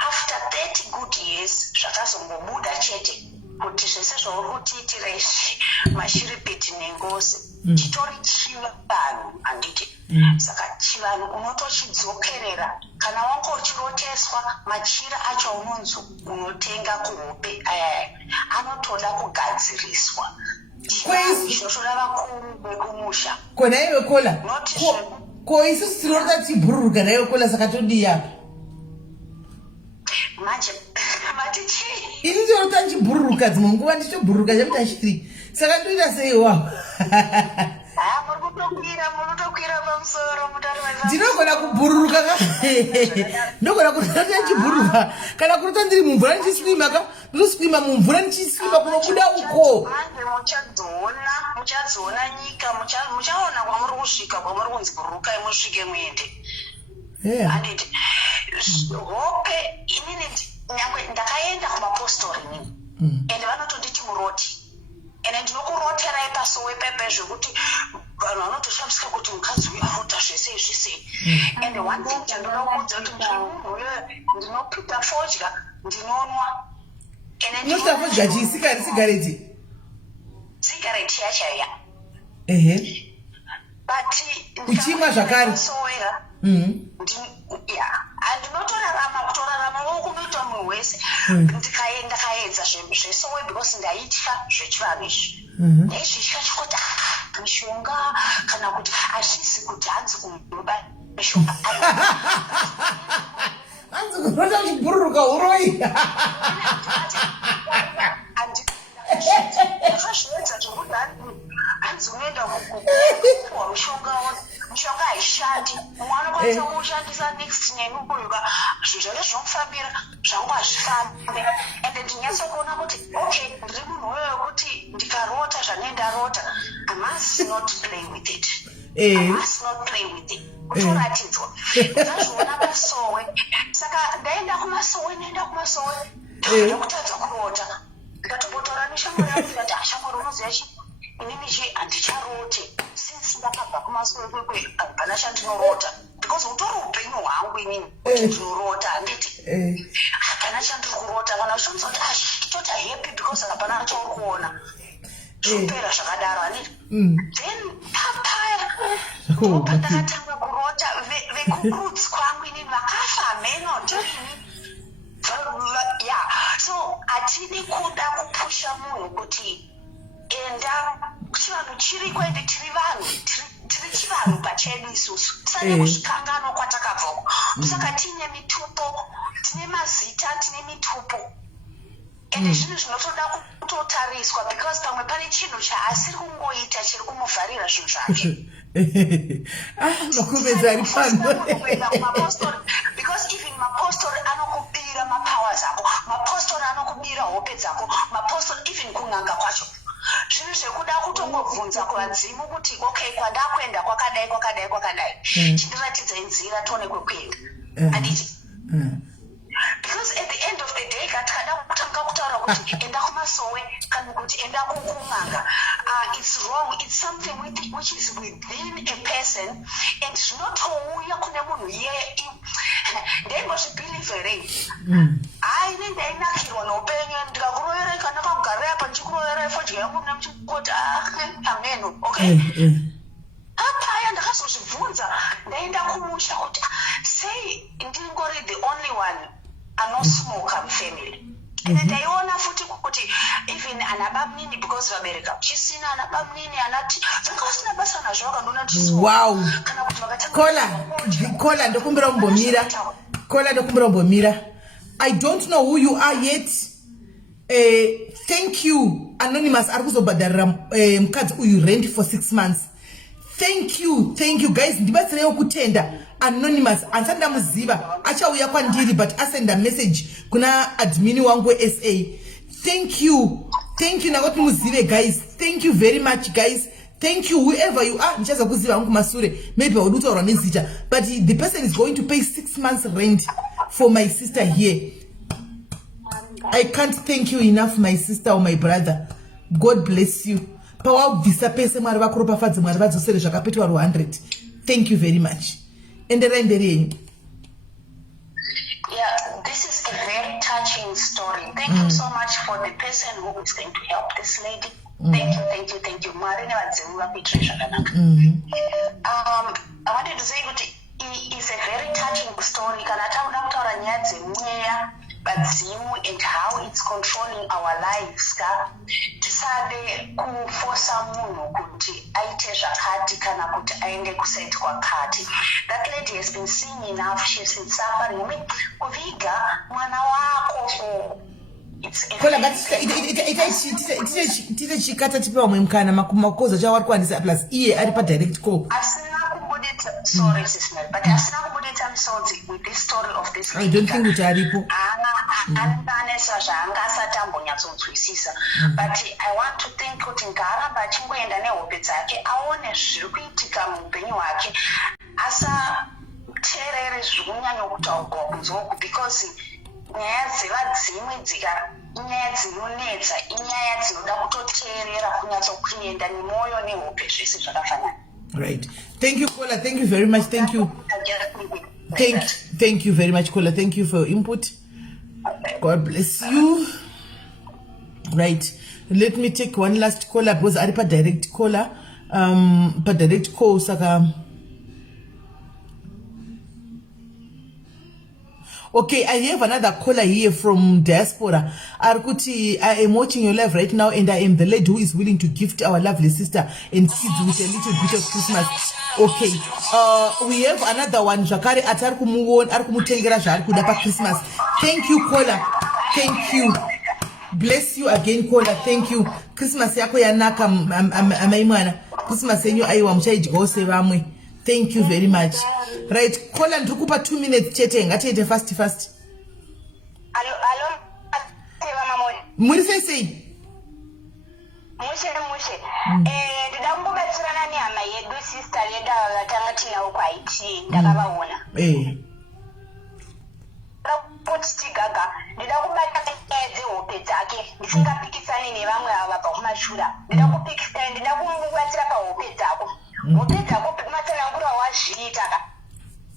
After 30 good years zvakazongobuda chete kuti zvese zvauri kutiitira izvi mashiripiti nengozi chitori chivanhu handiti. Saka chivanhu unotochidzokerera kana wanga uchiroteswa machira acho unonzi unotenga kuhope ayaya anotoda kugadziriswa. Zvinotoda vakuru vekumusha kona iwe kola ko isusu tinorota tibhururuka naiwe kola saka todii apa manje matichi ini ndinorota ndichibhururuka dzimwe nguva ndichitobhururuka chakuti achiri saka ndoita sei iwapo. munotokwira pamusoro mutari ndinogona kubhururuka ndogona kurota ndichibhururuka kana kurota ndiri mumvura ndichiswima ka ndoswima mumvura ndichiswima kunobuda uko. muchadziona nyika muchaona kwamuri kusvika kwamuri kunzi bhururukai musvike muende. Handiti hope inini nyangwe ndakaenda kumapostori inini ende vanotonditi muroti ende ndinokuroterai pasowe pepe zvekuti vanhu vanotoshamisika kuti mukadzi uyu arota zvese izvisei. And one thing chandinoda kuudza kuti munhu uyoyo ndinopita fodya ndinonwa. Unoita fodya chii? Sigareti? Sigareti yachaya. But uchimwa zvakare. Kutorarama wokunoita munhu wese ndakaedza zvesowe because ndaitya zvechivanhu izvi. Ndaizvitya chikuti mishonga kana kuti hazvisi kuti hanzi kunoba mishonga hanzi kunota uchibhururuka uroi. Ndakazviedza zvokuti hanzi unoenda kupuwa mushonga haishandi, mwana anokwanisa kuushandisa next nenukuruka zvinhu zvake zvinokufambira zvangu hazvifambe. Ende ndinyatsokuona kuti okay ndiri munhu uyoyo kuti ndikarota zvanendarota I must not play with it. I must not play with it. Kutoratidzwa ndazviona masowe, saka ndaenda kumasowe ndakutadza kurota ndikatombotora neshamwari yangu ndikati ashamwari unoziva chi inini chi handicharote since ndakabva kumasowe kwekwe hapana chandinorota because utori upenyu hwangu inini kuti ndinorota handiti hapana chandiri kurota kana uchionza kuti totota happy because hapana chauri kuona zvopera zvakadaro handiti. Then papaya ndakatanga kurota vekukrudzi kwangu inini vakafa meno ndirini. Yeah, so atidi kuda kupusha munhu kuti enda chivanhu chiriko ende tiri chivanhu pachedu isusu tisane kuzvikanganwa kwatakabvako. Saka tine mitupo, tine mazita, tine mitupo ende zvinhu zvinotoda kutotariswa because pamwe pane chinhu chaasiri kungoita chiri kumuvharira zvinhu zvake. Makumbedza ari pano. Because even mapostori anokubira mapowers ako, mapostori anokubira hope dzako, mapostori even kun'anga kwacho. Zvinhu zvekuda kutongobvunza kuvadzimu kuti okay kwandakwenda kwakadai chindiratidza nzira tione kwekuenda handiti. Because at the end of the day katikada kutanga kutaura kuti enda kumasowe kana kuti enda kukumanga. It's wrong. It's something which is within a person and zvinotouya kune munhu iye. Ndaingozvibhilivherei. Inenge ndainakirwa noupenyu ndikakuroverai kana kakugarira apa ndichikuroverai fodya yangu nemuchikoti ameno. Okay. Apaya ndakazozvibvunza ndaenda kumusha kuti sei ndingori the only one anosmoka mufamily. And ndaiona futi kuti even anabamnini because vabereka chisina anabamnini anati zvanga vasina basa nazvo vakandoona ndismoka. Wow. Kana kuti vakatanga Kola ndokumbira umbomira. Kola ndokumbira umbomira. I don't know who you are yet. Thank you Anonymous arikuzobhadharira mukadzi uyu rent for 6 months. Thank you guys. Ndibatsirewo kutenda Anonymous ansanda muziva achauya kwandiri but asenda message kuna admin wangu SA. Thank you nakoti muzive guys. Thank you very much guys. Thank you whoever you are. Nichaza kuziva wangu masure maybe waduta nezita but the person is going to pay 6 months rent for my sister here. I can't thank you enough my sister or my brother. God bless you. Pawabvisa pese mwari vakuropafadze mwari vadzosere zvakapetwa 100. Thank you very much. Enderai mberi yenyu. Yeah, this is a very touching story. Thank you so much for the person who is going to help this lady. Thank you. Mwari nevadzemu vakuitira zvakanaka. I wanted to say that it is a very touching story. Kana takuda kutaura nyaya dzemweya vadzimu and how it's controlling our lives tisade kufosa munhu kuti aite zvakati kana kuti aende kuside kwakati. That lady has been seeing enough. She's been suffering. Kuviga mwana wako for Kola tite chikata chipewa mwemkana makoza chavari kuandisa plus iye ari pa direct call. Sorry sister, but asina kubudeta msodzi with this story of this lady. I don't think kuti aripo. Ananesa zvanga asatambonyatsotswisisa. But I want to think kuti ngaramba achingoenda nehope dzake aone zviri kuitika muupenyu hwake. Asateerere zviri kunyanya kutaurwa kunzoku because nyaya dzevadzimu inyaya dzinonetsa, inyaya dzinoda kutoteerera kunyatsokuenda nemoyo nehope zvese zvakafanana. Right. Thank you, Kola. Thank you very much. Thank you. Thank you very much, Kola. Thank you for your input. God bless you. Right. Let me take one last caller because I have direct caller. Direct call saka. Okay, I have another caller here from diaspora. Arkuti, I am watching your live right now and I am the lady who is willing to gift our lovely sister and kids with a little bit of Christmas. Okay, we have another one. Jakari arkumutengera zvarikuda pa Christmas. Thank you, caller. Thank you. Bless you again, caller. Thank you. Christmas yako yanaka amaimwana. Christmas yenyu aiwa muchaidyawo sevamwe. Thank you very much. Right, call and tukupa 2 minutes chete ngatiite fast. Alo, muri sei? Mushe. Ndida kumbobatsirana nehama yedu sister yedu vatanga tinawo kwaiti ndakavaona. Kuti tigaga ndida kubata nyaya dzehope dzake ndisingapikisani nevamwe ava pakumashura. Ndida kumubatsira pahope dzako. Hope dzako kumatsanangura wazviita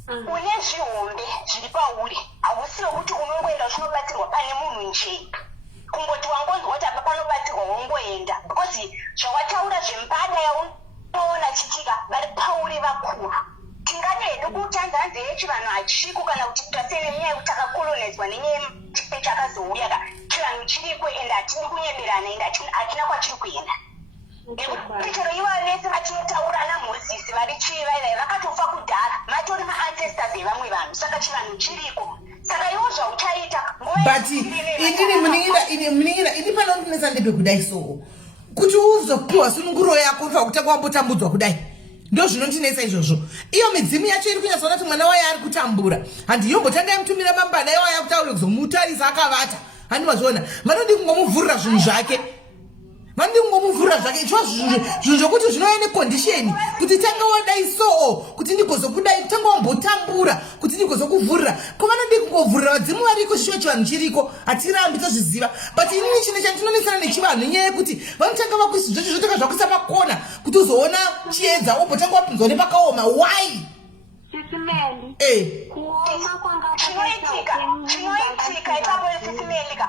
une zvihombe zviri pauri hausiwo kuti unongoenda uchinobatsirwa pane munhu njei kungoti wangonzwa kuti apa panobatsirwa wongoenda because zvawataura zvempada yaunoona chitika vari pauri vakuru tingade hedu kutanza nzeve chivanhu hachiko kana kuti tasene nyaya yekuti takakolonizwa nenyaya yechipe chakazouya chivanhu chiriko ende hatini kunyeberana ende hatina kwachiri kuenda chero ivo vese vachinotaura namozisi vari chivai vakatofa kudhara matori maancestors evamwe vanhu saka chivanhu chiriko saka ivo zvauchaita but ini muningira ini panondinesa ndebe kudai so kuti uzopiwa sununguro yako ufa kutanga wambotambudzwa kudai ndo zvinondinesa izvozvo iyo midzimu yacho iri kunyatsoona kuti mwana wayo ari kutambura handi yombotanga yamutumira mambada iwo yakutaura kuzomutarisa akavata handi mazviona vanodi kungomuvhurira zvinhu zvake vandingomuvhura zvake zvinhu zvokuti zvinova necondition kuti tanga wadai so kuti ndigozokudai tanga wambotambura kuti ndigozokuvhurira kovanodii kungovhurira vadzimu variko shisho chivanhu chiriko hatirambi tozviziva but inini chine chandinonesana nechivanhu nyaya yekuti vanotanga vakuisa zvocho zvotoka zvakuisa pakona kuti uzoona chiedza wobhotanga wapinzwa nepakaoma why Sisimeli. Kuoma kwanga zvinoitika ipapo sisimelika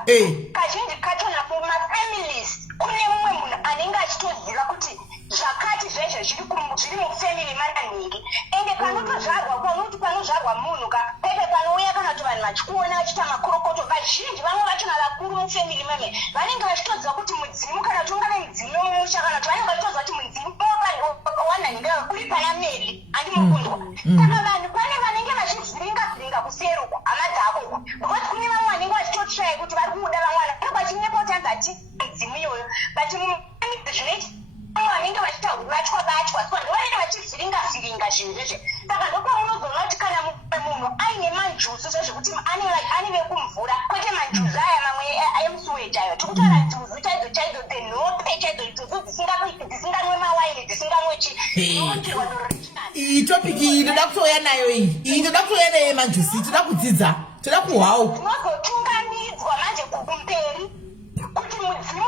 kazhinji kacho napo mafamilies kune mumwe munhu anenge achitoziva kuti zvakati zveshe zviri mufamily maningi ende panotozvarwa panoti panozvarwa munhu pepe panouya kana kuti vanhu vachikuona vachita makorokoto vazhinji vamwe vachona vakuru mufamily meme vanenge vachitoziva kuti mudzimu kana kuti ungave mudzimu womusha kana kuti vanenge vachitoziva kuti mudzimu wanhanhinga uri pana meli andimukundwa saka vanhu pane vanenge vachivhiringa kuseruka hama dzako because kune vamwe vanenge vachitotsvai kuti vari kumuda vamwana vachinepotanga ati mudzimu iyoyo but zvinoita vanenge vachita batwa so vanenge vachivhiringa zvinhu zveshe saka ndopamunozoona kuti kana munhu aine manjusu zvezvekuti ane vekumvura kwete manjusu aya mamwe emusuweti ayo tikutaura njusu chaidzo the nhope chaidzo njusu dzisinganwe mawaini dzisinganwe iyi topiki iyi ndoda kutouya nayo iyi ndoda kutouya nayo yemanjusi toda kudzidza toda kuhwau unozotunganidzwa manje kumberi kuti mudzimu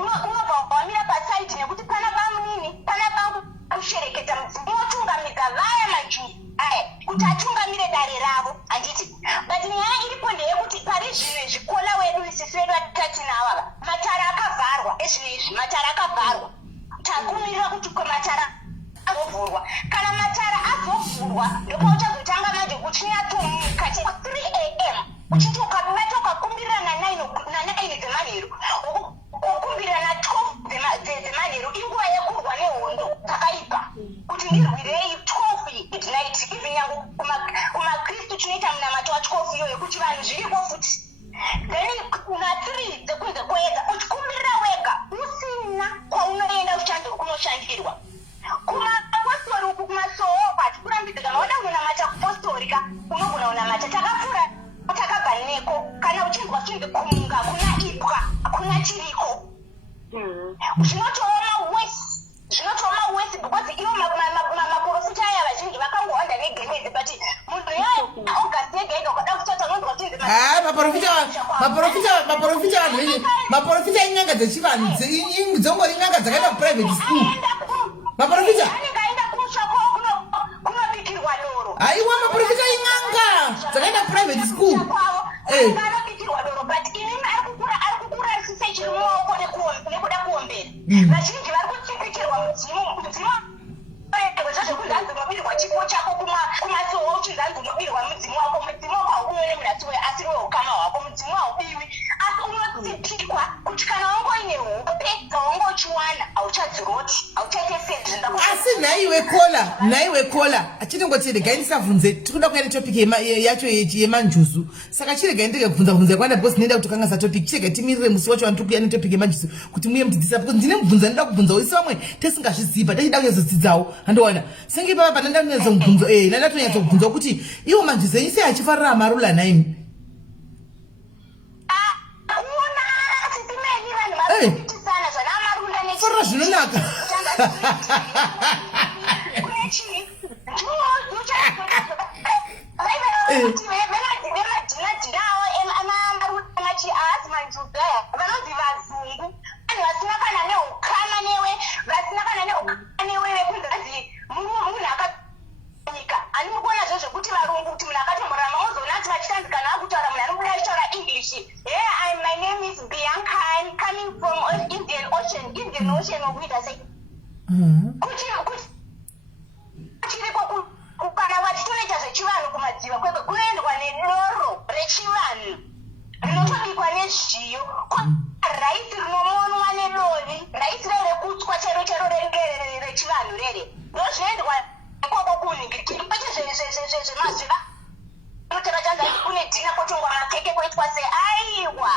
unobva wamira pasaidi nekuti pana pamunini pana pangu kushereketa mudzimu wotungamidza vaya majusi aya kuti atungamire dare ravo handiti but nyaya iripo ndeyekuti pari zvimwe zvikona wedu isisi vedu vatinawa matara akavharwa ezvinezvi matara akavharwa takumirira kuti matara azovhurwa kana matara azovhurwa ndopauchazotanga manje kuchinyatomuka 3 am uchiti ukabata ukakumbirira na9 dzemanheru ukukumbirira na 12 dzemanheru inguva yekurwa nehondo dzakaipa kuti ndirwirei 12 midnight even yangu kumakristu chinoita munamato wa12 iyoyo kuti vanhu zviripo futi then kuna 3 dzekunze kwoedza uchikumbirira wega usina kwaunoenda uchanzo kunoshandirwa kumapostori uku kumasohova tikurambidzika mauda kunamata kupostorika unogona kunamata takapfuura takabva neko kana uchinzwa chinzi kumunga kuna ipwa kuna chiriko zvinotooma wesi because ivo maprofita aya vazhinji vakangowanda negenezi but munhu yayo august yega yega ukada kutata unonzwa chinzi maprofita inyanga dzechivanhu dzongori nyanga dzakaenda kuprivate school maprofita anenge aenda kushako kunobikirwa doro aiwa maprofita inyanga dzakaenda kuprivate school vanobikirwa doro but inini ari kukura risise chiri mumaoko nekuda kuombera vazhinji vari kuchipikirwa mudzimu zvazvekunzanzi unobirwa chipo chako kumasohwa uchinzanzi unobirwa mudzimu wako haukunone munasiwe asi riwe ukama hwako mudzimu haubiwi asi unodzipikwa kuti kana wangoine hope dzawangochiwana hauchadziroti hauchaite asi nhaiwe kola achinongoti regai ndisabvunze tikuda kuya netopiki yacho yemanjusu saka chiregai ndege kubvunza kwanda because ndinoenda kuti kanga satopiki chiregai timirire musi wacho vanotikuya netopiki yemanjusu kuti muye mudzidzisa because ndine mubvunza ndoda kubvunzawo isi vamwe tesingazviziva techida kunyazodzidzawo handowana senge papa pandandatonyatsobvunzawo kuti iwo manjusu enyu sei achifarira amarula naimi farira zvinonaka Ocean of Wind, I say, kana vachitoita zvechivanhu kumadziva kwekwe kunoendwa nedoro rechivanhu rinotobikwa nezviyo raisi rinomonwa nedovi raisi rerekutswa chero rechivanhu rere ndozvinoendwa ikoko kunhingirikiri kwete zvemaziva notakachanzai kune dhina kotongwa makeke koitwa se aiwa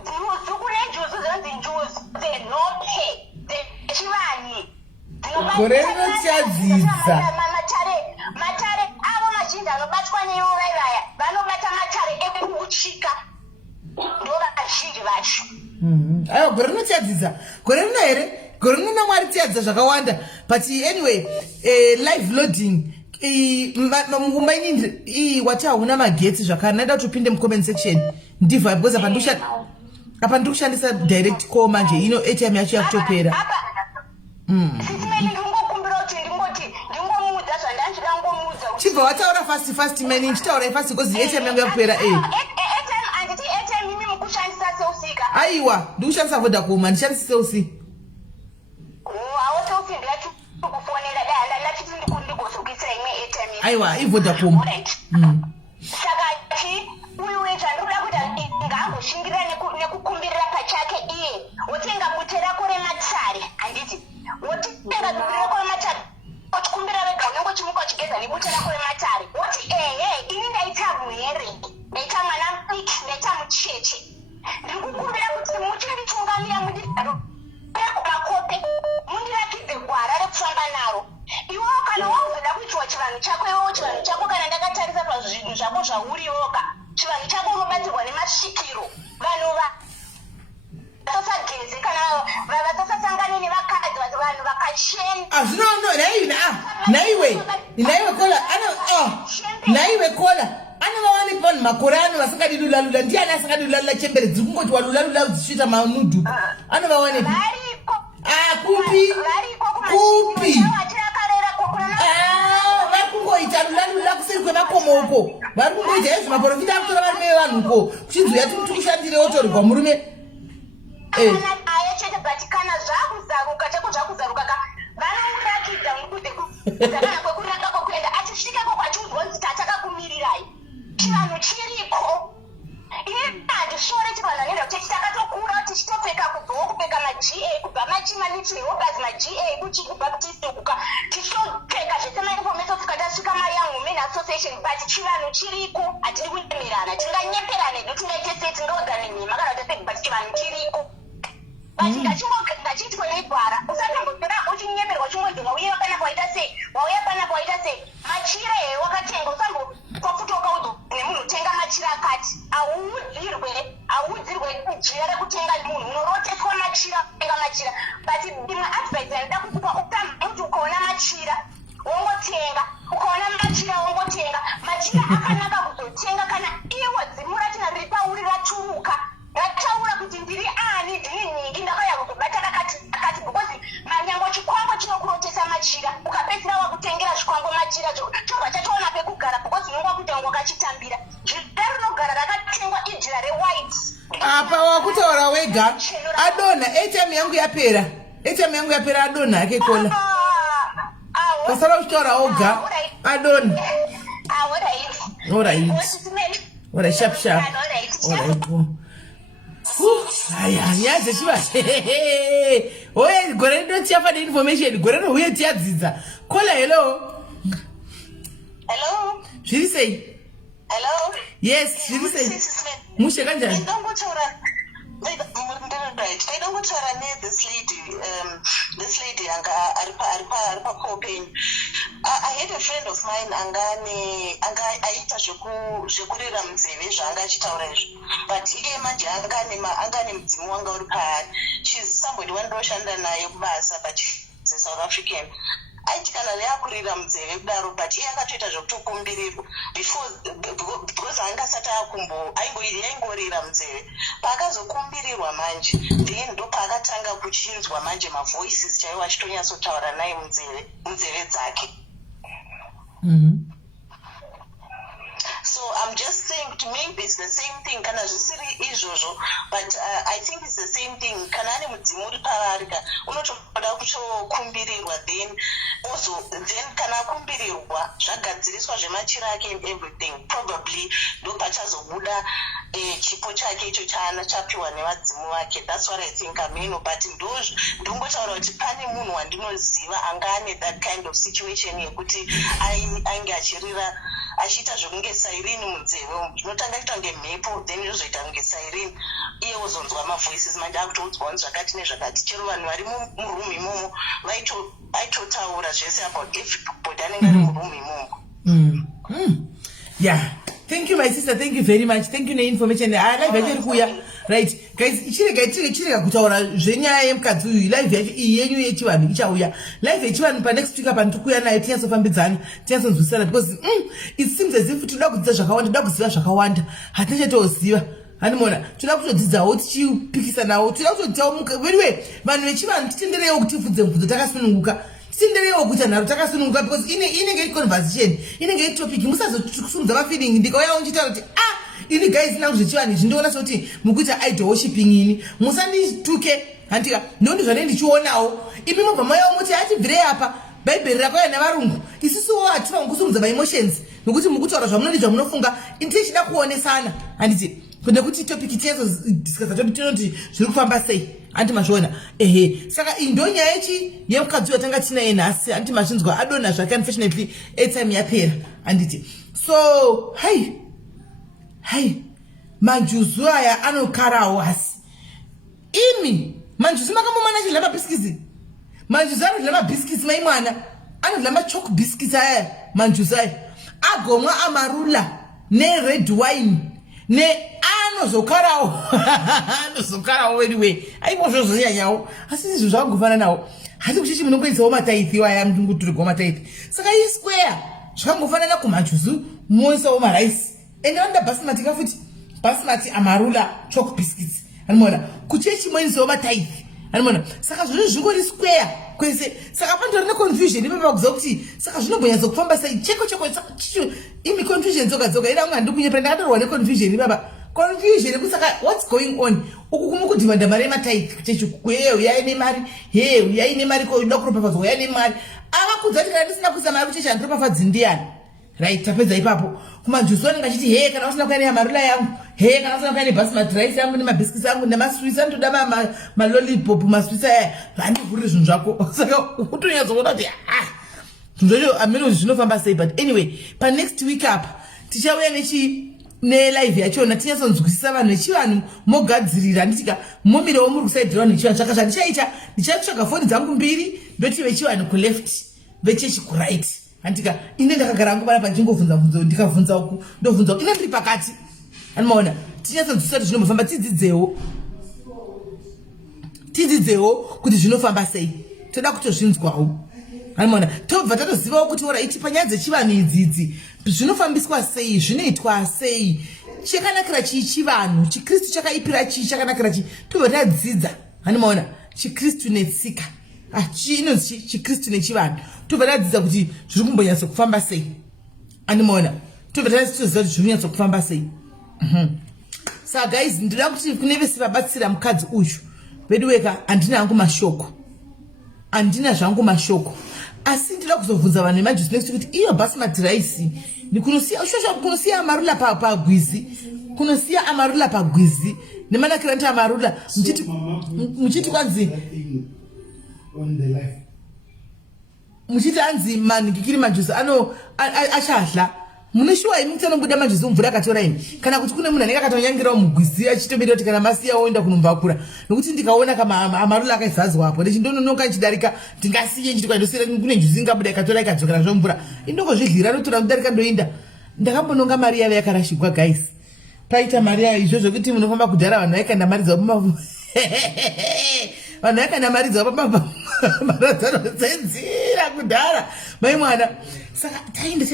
njuzu kune njuzu dzinonzi njuzu dzenhope dzechivanhi gore rinotiadzidza matare avo mazhinji anobatwa neyovaivaya vanobata matare ekuuchika ndo vazhinji vacho aiwa gore rinotiadzidza gore rino here gore rino naMwari tiadzidza zvakawanda but anyway live loading mumainini wati hauna magetsi zvakare naida kuti upinde mucomment section ndivha because apa ndiri kushandisa direct call manje ino ATM yacho yakutopera chibva wataura fast mani ndichitaura fast because ATM yangu yakupera aiwa ndikushandisa Vodacom handishandisi Cell C aiwa iVodacom sakati uyu wecha ndoda kuti ngangoshingira nekukumbirira pachake iye wotenga bute rako rematsari handiti wotenga bute rako rematsari ochikumbira vega unenge uchimuka uchigeza nebute rako rematsari woti ini ndaita mhere ndaita mwana mudiki ndaita mucheche ndiri kukumbira kuti muchinditungamira makope mundirakidze gwara rekufamba naro iwewo kana wakuzoda kuitiwa chivanhu chako iwewo chivanhu chako kana ndakatarisa pazvinhu zvako zvauriwoka chivanhu chako unobatsirwa nemasvikiro vanhu vasageze kana vasasangane nevakadzi vanhu vakachena naiwe kola anovawani vanhu makore ano vasingadi lulalula ndiani asingadi lulalula chemberedzi kungoti walulalula dzichiita manudhu anovawani kupi vari kungoita lulalula kuseri kwemakomo uko vari kungoita izvi maprofita akutora varume vevanhu uko kuchinzouya tikushandire otorwa murume aya chete but kana zvakuzaruka chako zvakuzaruka vanomurakidza mukudzekana kwekuraka kwokuenda achisvikako kwachiudzonzi tatakakumirirai chivanhu chiriko ini handisore chivanhu anoenda kuti takatokura tichitopfeka kubvawo kupfeka maga kubva machimanitrehogas maga kuchikubhaptist kuka tichitopfeka zvese mainifomesofuka tasvika mayoung women association but chivanhu chiriko hatiri kunyemerana tinganyeperana edu tingaite sei tingaodzane nhema kana tasei but chivanhu chiriko ngachitwa negwara usatambudira uchinyemerwa chimwedzi wauya panapa waita sei wauya panapa waita sei machira wakatenga usambopafutoka nemunhu tenga machira akati audzirwe jira rekutenga munhu unoroteswa machira kutenga machira but imwe advice anoda kukupa utamauti ukaona machira wongotenga ukaona machira wongotenga machira akanaka kuzotenga kana iwe dzimu ratina riri pauri raturuka rataura kuti ndiri ani ndiri nyingi ndakauya kuzobata akati because manyango chikwango chinokurotesa machira ukapedzira wakutengera chikwango machira chobva chatoona pekugara because unenge wakutanga wakachitambira jira rinogara rakatengwa ijira rewhite apa wakutaura wega adonha ATM yangu yapera adonha ake kola pasara uchitaura oga adonha alright sharp alright haya zechiva oye gore rinotiafa neinformation gore rouye tiadzidza kola hello zviri sei yes zviri sei mushe kanjani taidongotaura this lady anga ari pacopen. I had a friend of mine anga aita zvekurera munzeve zvaanga achitaura izvo but iye manje anga nemudzimu wanga uri paari. She's somebody wandoshanda naye kubasa but she's a South African. Aiti kana yakurira munzeve kudaro but iye akatoita zvokutokumbirirwa because angasati yaingorira munzeve paakazokumbirirwa manje then ndo paakatanga kuchinzwa manje mavoices chaiwo achitonyatsotaura naye munzeve dzake. So I'm just saying to maybe it's the same thing kana zvisiri izvozvo but I think it's the same thing kana ane mudzimu uri pavari unotoda kutokumbirirwa then kana akumbirirwa zvagadziriswa zvemachira ake and everything probably ndo pachazobuda chipo chake icho chapiwa nevadzimu vake. That's what I think ameno but ndongotaura kuti pane munhu wandinoziva anga ane that kind of situation yekuti ainge achirira achiita zvokunge siren munzeve zvinotanga kuita kunge mhepo then yozoita kunge siren iye wozonzwa mavoices manje akutoudzwa zvakati nezvakati chero vanhu vari muroom imomo aitotaura zvese about everybody anenge ari muroom imomo. Yeah. Thank you my sister, thank you very much. Thank you information. Live yacho kuya. Right. Guys, ichirega kutaura zvenyaya yemukadzi uyu. Live yacho yenyu yechivanhu ichauya. Live yechivanhu pa next week apa ndikuya nayo tinyasofambidzana, tinyasonzwisana because it seems as if toda kudzidza zvakawanda, toda kuziva zvakawanda. Hatinachatoziva. Hanimona, toda kutodzidzawo tichipikisanawo, toda kutodzidzawo anyway, vanhu vechivanhu titenderewo kuti tifudze mubvunzo takasununguka. Titenderewo kuita nharo takasununguka because inenge conversation, inenge topic. Musazokusumudza mafeeling ndikauya unchitaura kuti ini guys nangu zvechivanhu izvi ndinoona sekuti mukuita idol worshiping ini. Musandituke handika ndondi zvane ndichionawo. Ipi mobva mayawo muti atibvirei apa bhaibheri rakauya nevarungu. Isusuwo hatifaniri kusumudza ma-emotions nokuti mukutaura zvamunoti zvamunofunga ini tichida kuonesana handiti nekuti topic tinozodiscussa topic tinoti zviri kufamba sei anti mazviona saka iyi ndo nyaya yemukadzi watanga tinaye nhasi anti mazvinzwa adonha zvake unfortunately airtime yapera handiti so hai manjuzu aya anokarawo asi imi manjuzu makambomana achidya mabhiskitsi manjuzu anodya mabhiskitsi maimwana anodya machoke biscuits aya manjuzu aya agomwa amarula nered wine anozokarawo anyway aimozvozonyanyawo asi izvo zvakangofana nawo hati kuchichi munongoisawo mataithi waya mundunguturigwa mataithi saka isquare zvakangofanana kumanjuzu moisawo maraisi ende vanoda basimati kafuti basimati amarula choke biscuits animona kuchechi moisawo mataithi animona saka zvino zvingori square kwese saka pandori neconfusion ipapo kuziva kuti saka zvinombonyatsa kufamba sei cheko imi confusion dzoga ina unga ndikunyepera ndakatorwa neconfusion ipapa confusion kusaka what's going on uku kumukudhivanda mari yemataithi kuchechi uyai nemari uyai nemari koda kuropafadzwa uyai nemari avakudza kuti kana ndisina kuisa mari kuchechi handiropafadzi ndiyani right tapedza ipapo kumanjuzu anenge achiti kana usina kuya neamarula yangu kana usina kuya nebhasimati rice yangu nemabhiskitsi angu nemaswitsi anotoda malolipop maswitsi aya handivhuriri zvinhu zvako saka utonyatsoona kuti zvinhu zvacho amene zvinofamba sei but anyway panext week apa tichauya nelive yachona tinyatsonzwisisa vanhu vechivanhu mogadzirira handitika momirawo muri kusaidhira vanhu vechivanhu saka zvandichaita ndichatsvaga foni dzangu mbiri ndoti vechivanhu kuleft vechechi kuright handika ine ndakagara hangu panapa ndichingovhunza ndikavhunza uku ndovhunza uku ine ndiri pakati animaona tinyatsonzwisisa kuti zvinombofamba tidzidzewo kuti zvinofamba sei toda kutozvinzwawo animaona tobva tatozivawo kuti oraiti panyaya dzechivanhu idzidzi zvinofambiswa sei zvinoitwa sei chakanakira chii chivanhu chikristu chakaipira chii chakanakira chii tobva tadzidza animaona chikristu netsika inonzi chikristu nechivanhu tobva tadzidza kuti zviri kumbonyatsa kufamba sei animaona tobva tatoziva kuti zviri kunyatsa kufamba sei saka guys ndinoda kuti kune vese vabatsira mukadzi uyu veduweka handina zvangu mashoko asi ndinoda kuzobvunza vanhu vemanjuzi next kuti iyo basimati rice kunosiya amarula pagwizi nemanakira ndi amarula muchiti kwanzi muchiti anzi manhingikiri manjuzi achadla munoshuwa imi kuti anobuda manjuzi mvura akatora imi kana kuti kune munhu anenge akatonyangirawo mugwizi achitomberi kuti kana masiya oenda kunombakura nokuti ndikaona kama amarula akaizadzwapo ndechindononoka nchidarika ndingasiye nchiti kwandosira kune njuzi ingabuda ikatora ikadzokera zvomvura indongozvidlira notora kudarika ndoinda ndakambononga mari yave yakarashigwa guys paita mari yayo izvozvo kuti munofamba kudhara vanhu vaikaenda mari dzavo vanhu vaikaenda mari dzavo pamabharadzanodzenzira kudhara maimwana saka taenda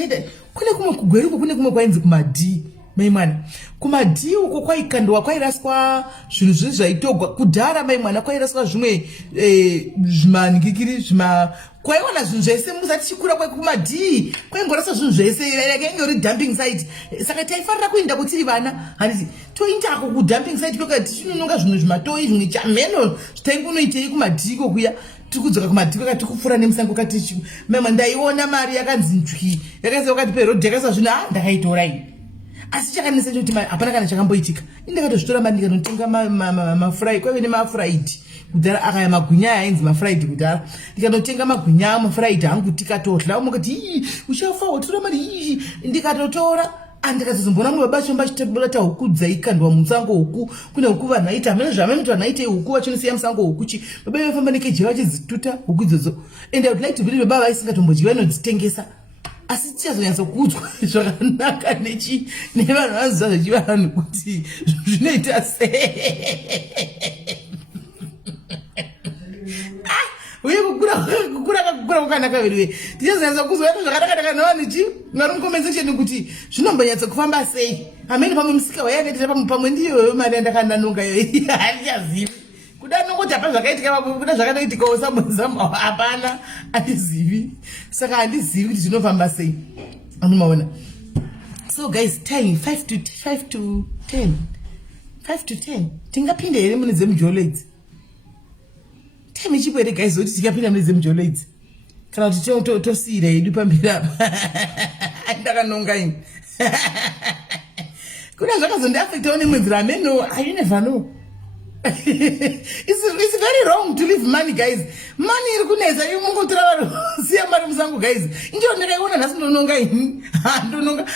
kune kumwe kugweruko kune kumwe kwainzi kumadhii maimwana kumadhii uko kwaikandwa kwairaswa zvinhu zviri zvaitogwa kudhara maimwana kwairaswa zvimwe zvimanhingikiri kwaiona zvinhu zvese musati chikura kumadhii kwaingoraswa zvinhu zvese yainge uri dumping site saka taifanira kuenda kutiri vana handiti toindako kudumping site kwoka tichinononga zvimwe zvimatoi zvimwe chamheno zvitaingunoitei kumadhii kokuya tikudzoka kumadhii kati kupfuura nemusango kati mama ndaiona mari yakanzi njwi yakaisa wakati perodhi yakaisa zvino ndakaitora ini asi chakanesa kuti hapana kana chakamboitika indakatozvitora mari ndikanotenga mafuraidi kwaive nemafuraidi kudhara akaya magwinya aya ainzi mafuraidi kudhara ndikanotenga magwinya mafuraidi hangu tikatodla umukati uchafa watora mari iyi ndikatotora andikatozombona mumwe baba chomba chitobata huku dzaikandwa musango huku kune huku vanhu vaita hamene zvamene vanhu vaite huku vachinosiya musango hukuchi baba vaifamba nekeje vachidzituta huku idzodzo and I would like to believe baba vaisingatombodyi vanodzitengesa asi tichazonyatsa kuudzwa zvakanaka nevanhu vanoziva zvechivanhu kuti zvinoita sei. Uye kukura kwakanaka veriwe. Tichazonyatsa kuzwa zvakanaka nevanhu varunkomenseksheni kuti zvinombonyatsa kufamba sei. Amene pamwe musika wayakaitira pamwe ndiyo mari yandakandanonga yoyi. Handichazivi. Kuda nongoti hapa zvakaitika kuda zvakaitika usambozama hapana handizivi. Saka handizivi kuti zvinofamba sei. Anomaona. So guys, time 5 to 10. 5 to 10. Tingapinda here mune dzemujolo idzi. Time ichipo here guys kuti tingapinda mune dzemujolo idzi. Kana kuti tosiyira yedu pamberi apa. Ndakanonga ini. Kuda zvakazondiafectawo nemwedzi rameno. I never know. It's very wrong to leave money, guys. Money iri kunesa iwe mungotora vanhu siya mari musango guys. Injo ndakaiona nhasi ndononga ini. Ndononga.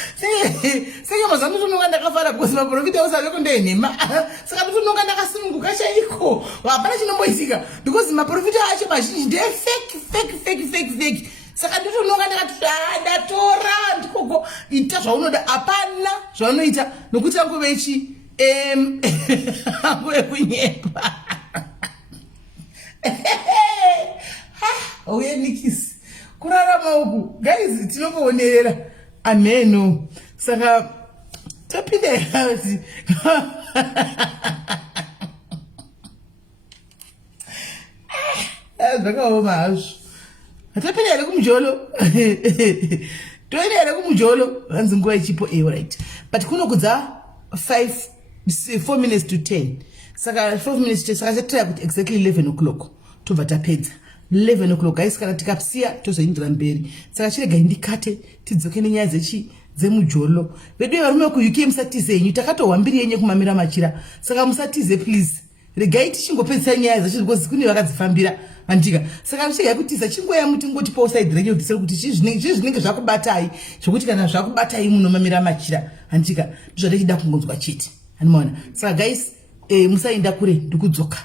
Saka mazano ndononga ndakafara because maprofit ausaveko ndenhema. Saka ndononga ndakasununguka chaiko. Hapana chinomboisika because maprofit acho mazhinji nde fake. Saka ndononga ndakati ndatora ndikoko ita zvaunoda hapana zvaunoita nokuti angovechi Angwe kunyepa. Oye nikisi. Kurarama uku. Guys, tinokuonerera. Ameno. Saka tapinda yazi. Zvakaoma hazvo. Tapinda here kumujolo. Toenda here kumujolo. Hanzi nguva ichipo right. But kunokudza 4 minutes to 10. Saka 4 minutes to 10. Saka try kuti exactly 11 o'clock. Tobva tapedza. 11 o'clock. Guys, kana tikapsiya tozoindira mberi. Saka chirega ndikate tidzoke nenyaya dzemujolo. Vedu varume ku UK musatize yenyu takatowambiri yenye kumamira machira. Saka musatize please. Regai tichingopedzisa nyaya dzacho because kune vakadzifambira andika. Saka muchega kutiza chingoya muti ngoti pa side renyu kuti kuti zvinenge zvakubatai. Zvokuti kana zvakubatai munomamira machira andika. Ndizvo ndachida kungonzwa chete. Anomaona. Saka guys, musaenda kure ndikudzoka.